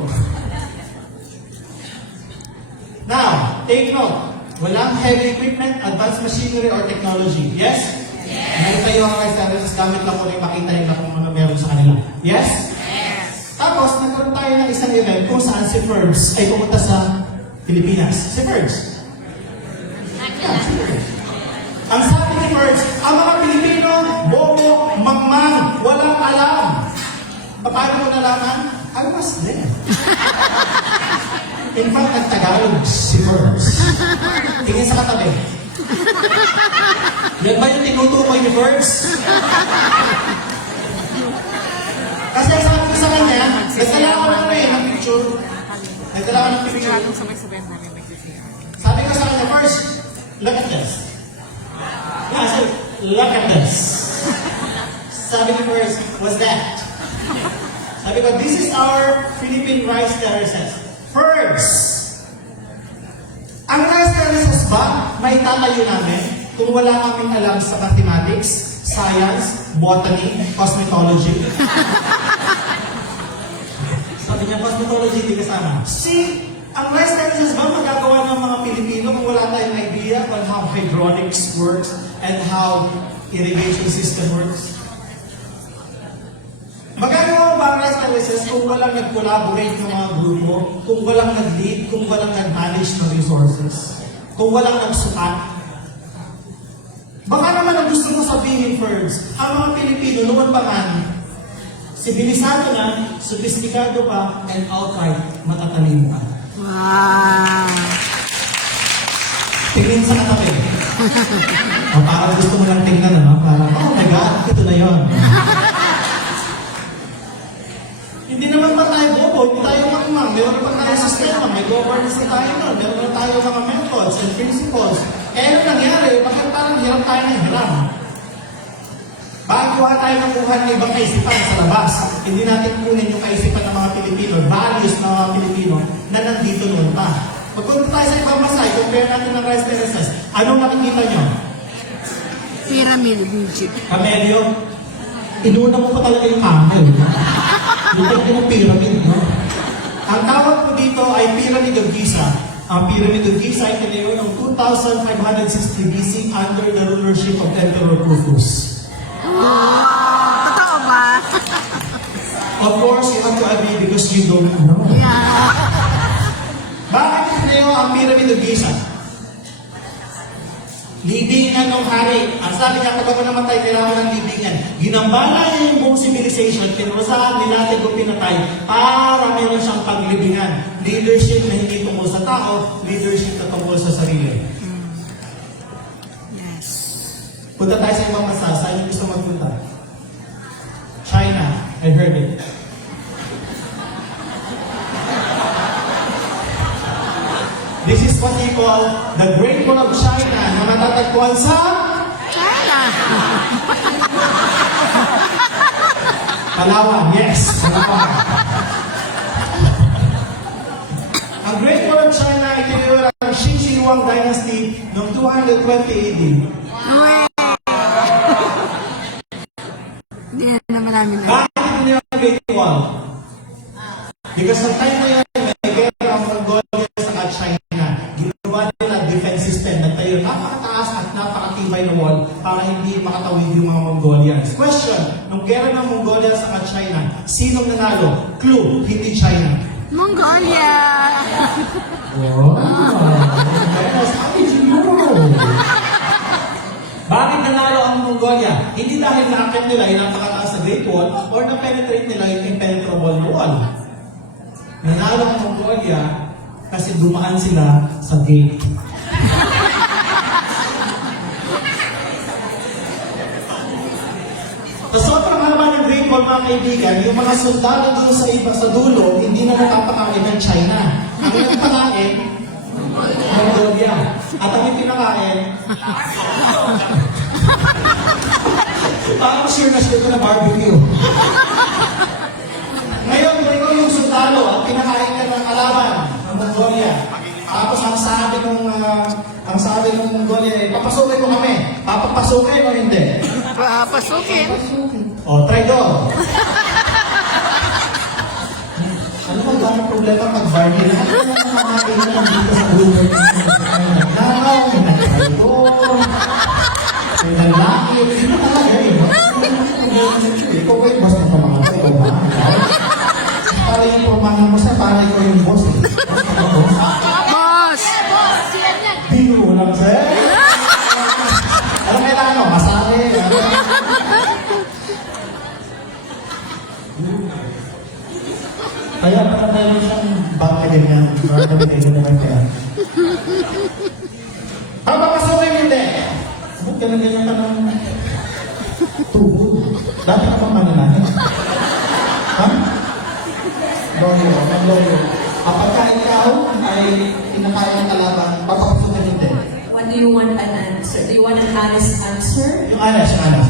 Now, take note. Walang heavy equipment, advanced machinery, or technology. Yes? Yes. Meron tayo mga kailangan, gamit lang ko rin makita nila kung ano meron sa kanila. Yes? Tapos, nagkaroon tayo ng isang event kung saan si Ferds ay pumunta sa Pilipinas. Si Ferds. Yeah, si Ferds. Ang sabi ni Ferds, ang mga Pilipino, bobo, mangmang, walang alam. Paano mo nalaman? I was there. In fact, nagtagalog si Ferds. Tingin sa katabi. Yan ba yung tinutukoy ni Ferds? Kasi ang sabi ko sa kanya, nagdala ko na rin ng picture. Nagdala ko ng picture. Sabi ko sa kanya, first, look at this. Yeah, I said, look at this. Sabi ko first, what's that? Sabi ko, this is our Philippine rice terraces. First, ang rice terraces ba, may tatayo namin kung wala kaming alam sa mathematics, science, botany, cosmetology. Sabi niya, cosmetology hindi kasama. See, ang rice terraces ba magagawa ng mga Pilipino kung wala tayong idea on how hydronics works and how irrigation system works? Magagawa ba ang rice terraces kung walang nag-collaborate ng mga grupo, kung walang nag-lead, kung walang nag-manage ng resources, kung walang nagsukat? Baka naman ang gusto mo sabihin first, ang mga Pilipino noon pa man, sibilisado na, sophisticado pa, and outright matatalino ka. Wow. Tingin sa katabi. O parang gusto mo lang tingnan, ano? Parang, oh my God, ito na yun. Hindi naman pa tayo bobo, hindi tayo makimang. Meron pa tayo sistema, may governance na tayo nun. Meron na tayo mga methods and principles. Kaya ano nangyari, bakit parang hirap tayo ng hiram? Bakit kuha tayo ng kuha ng ibang kaisipan sa labas? Hindi natin kunin yung kaisipan ng mga Pilipino, values ng mga Pilipino na nandito noon pa. Pagpunta tayo sa ibang masay, compare natin ng rice terraces. Anong nakikita nyo? Pyramid of Egypt. Camelio, inuna mo pa talaga yung camel. Dito yung pyramid, no? Ang tawag po dito ay Pyramid of Giza. Ang Pyramid of Giza ay tinayo noong 2560 BC under the rulership of Emperor Rufus. Totoo ba? Of course, you have to agree because you don't know. Yeah. Bakit tinayo ang Pyramid of Giza? Libingan ng hari. Ang sabi niya, pag ako namatay, kailangan ng libingan. Ginambala niya yung buong civilization, pinurusahan, nilatag o pinatay, para meron siyang paglibingan. Leadership na hindi tungkol sa tao, leadership na tungkol sa sarili. Yes. Punta tayo sa ibang bansa, saan yung gusto magpunta? China, I heard it. This is what they call the Great Wall of China na matatagpuan sa China. Palawan. Yes, Palawan. Ang Great Wall of China ay tinuro ng Qin Shi Huang Dynasty noong 220 AD. Hindi na naman namin na. Bakit hindi yung Great Wall? Because sa time na yun, may gera ang Mongolia sa China. Ginawa nila defense system. Nagtayo napakataas at napakatibay na wall para hindi makatawid yung mga Mongolians. Question, nung gera ng Mongolia sa China, sinong nanalo? Clue, hindi China. Mongolia! Wow! Sabi siguro. Bakit nanalo ang Mongolia? Hindi dahil na-akyat nila yung napakataas na Great Wall or na-penetrate nila yung impenetrable na wall. Nanalo ang Mongolia kasi dumaan sila sa gate. Sa sobrang haba ng Great Wall, mga kaibigan, yung mga sundalo doon sa iba sa dulo, hindi na napapakain ng China. Ang nagpakain, Mongolia. At ang ipinakain, parang sure na sure ko na barbecue. Ngayon, kung ikaw yung sundalo at pinakain ka ng kalaban ng Mongolia, tapos ang sabi ng Mongolia ay, papasukin mo kami. Papapasukin o hindi? Papasukin. O, traidor. Ano ba gano'ng problema pag barney na? Ano ba nakakain na lang dito sa lugar niyo? Nakaw, may nagtraidor, may nalaki. Hindi na talaga eh. Ikaw ba yung boss ng pamangkin? Ikaw ba? Para yung pamangkin mo sa para ikaw yung boss eh. Boss! Biro lang, sir. Ano kailangan mo? Masahe. Kaya pala meron siyang bangke din yan. Para namin naman kaya. Papapasukin mo hindi. Ba't ganyan ka ng tubo? Dati ka pang mananahin. Ha? Loyo, mag-loyo. Kapag ka ikaw ay pinakain ng kalaban, papapasukin hindi. What do you want an answer? Do you want an honest answer? Yung anas, yung anas.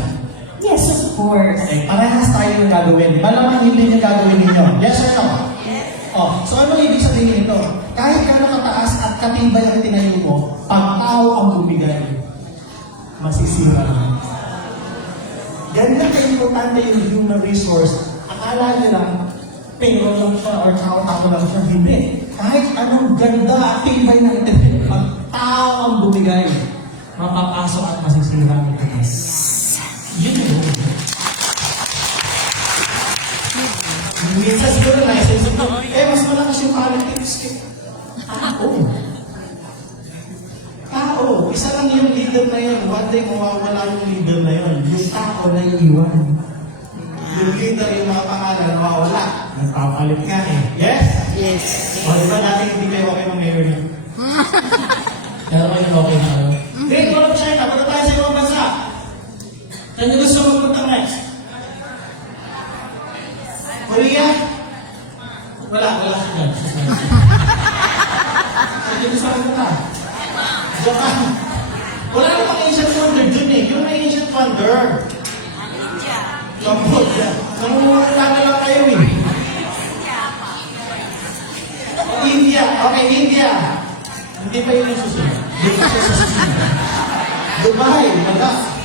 Yes, of course. Okay, parehas tayo yung gagawin. Malamang hindi niya gagawin ninyo. Yes or no? Yes. Oh, so ano ibig sabihin nito? Kahit gano'ng kataas at katibay ang tinayo mo, pag tao ang bumigay, masisira na. Ganyan ka-importante yung human resource. Akala niyo lang, pero lang siya or tao-tao lang siya. Hindi. Kahit anong ganda at tibay ng tinayo, pag tao ang bumigay, mapapasok at masisira ang tinayo. Yun yun. Minsan siguro na isip ko, mas malakas yung politics. Tao. Isa lang yung leader na yun. One day mawawala yung leader na yun. Yung tao na iiwan. Yung leader, yung mga pangalan, nawawala. Nagpapalit nga eh. Yes? Yes. O, diba natin hindi kayo okay ng mayor niyo? Pero kayo okay na kayo. Great Wall of China. Punta tayo sa ibang bansa. Saan niyo gusto magpunta next? Korea? Wala siya dyan. Saan niyo gusto magpunta? Japan. Wala namang ancient wonder dun eh. Yung may ancient wonder. Cambodia. Namumula na lang kayo eh. India. Okay, India. Hindi pa yun yung susunod. Hindi pa siya sa susunod. Dubai. Wala.